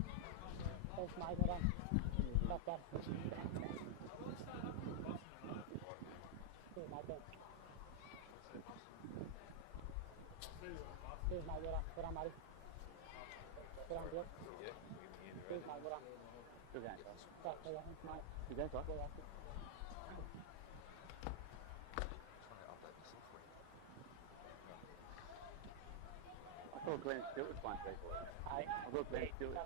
Thanks, mate. Well done. Not bad. Cheers, mate. Thanks. Cheers, mate. Well done, matey. Well done, Bill. Cheers, mate. Well done. Good game, guys. Thanks, mate. Good game, guys. I thought Glenn Stewart was playing people. I thought Glenn Stewart.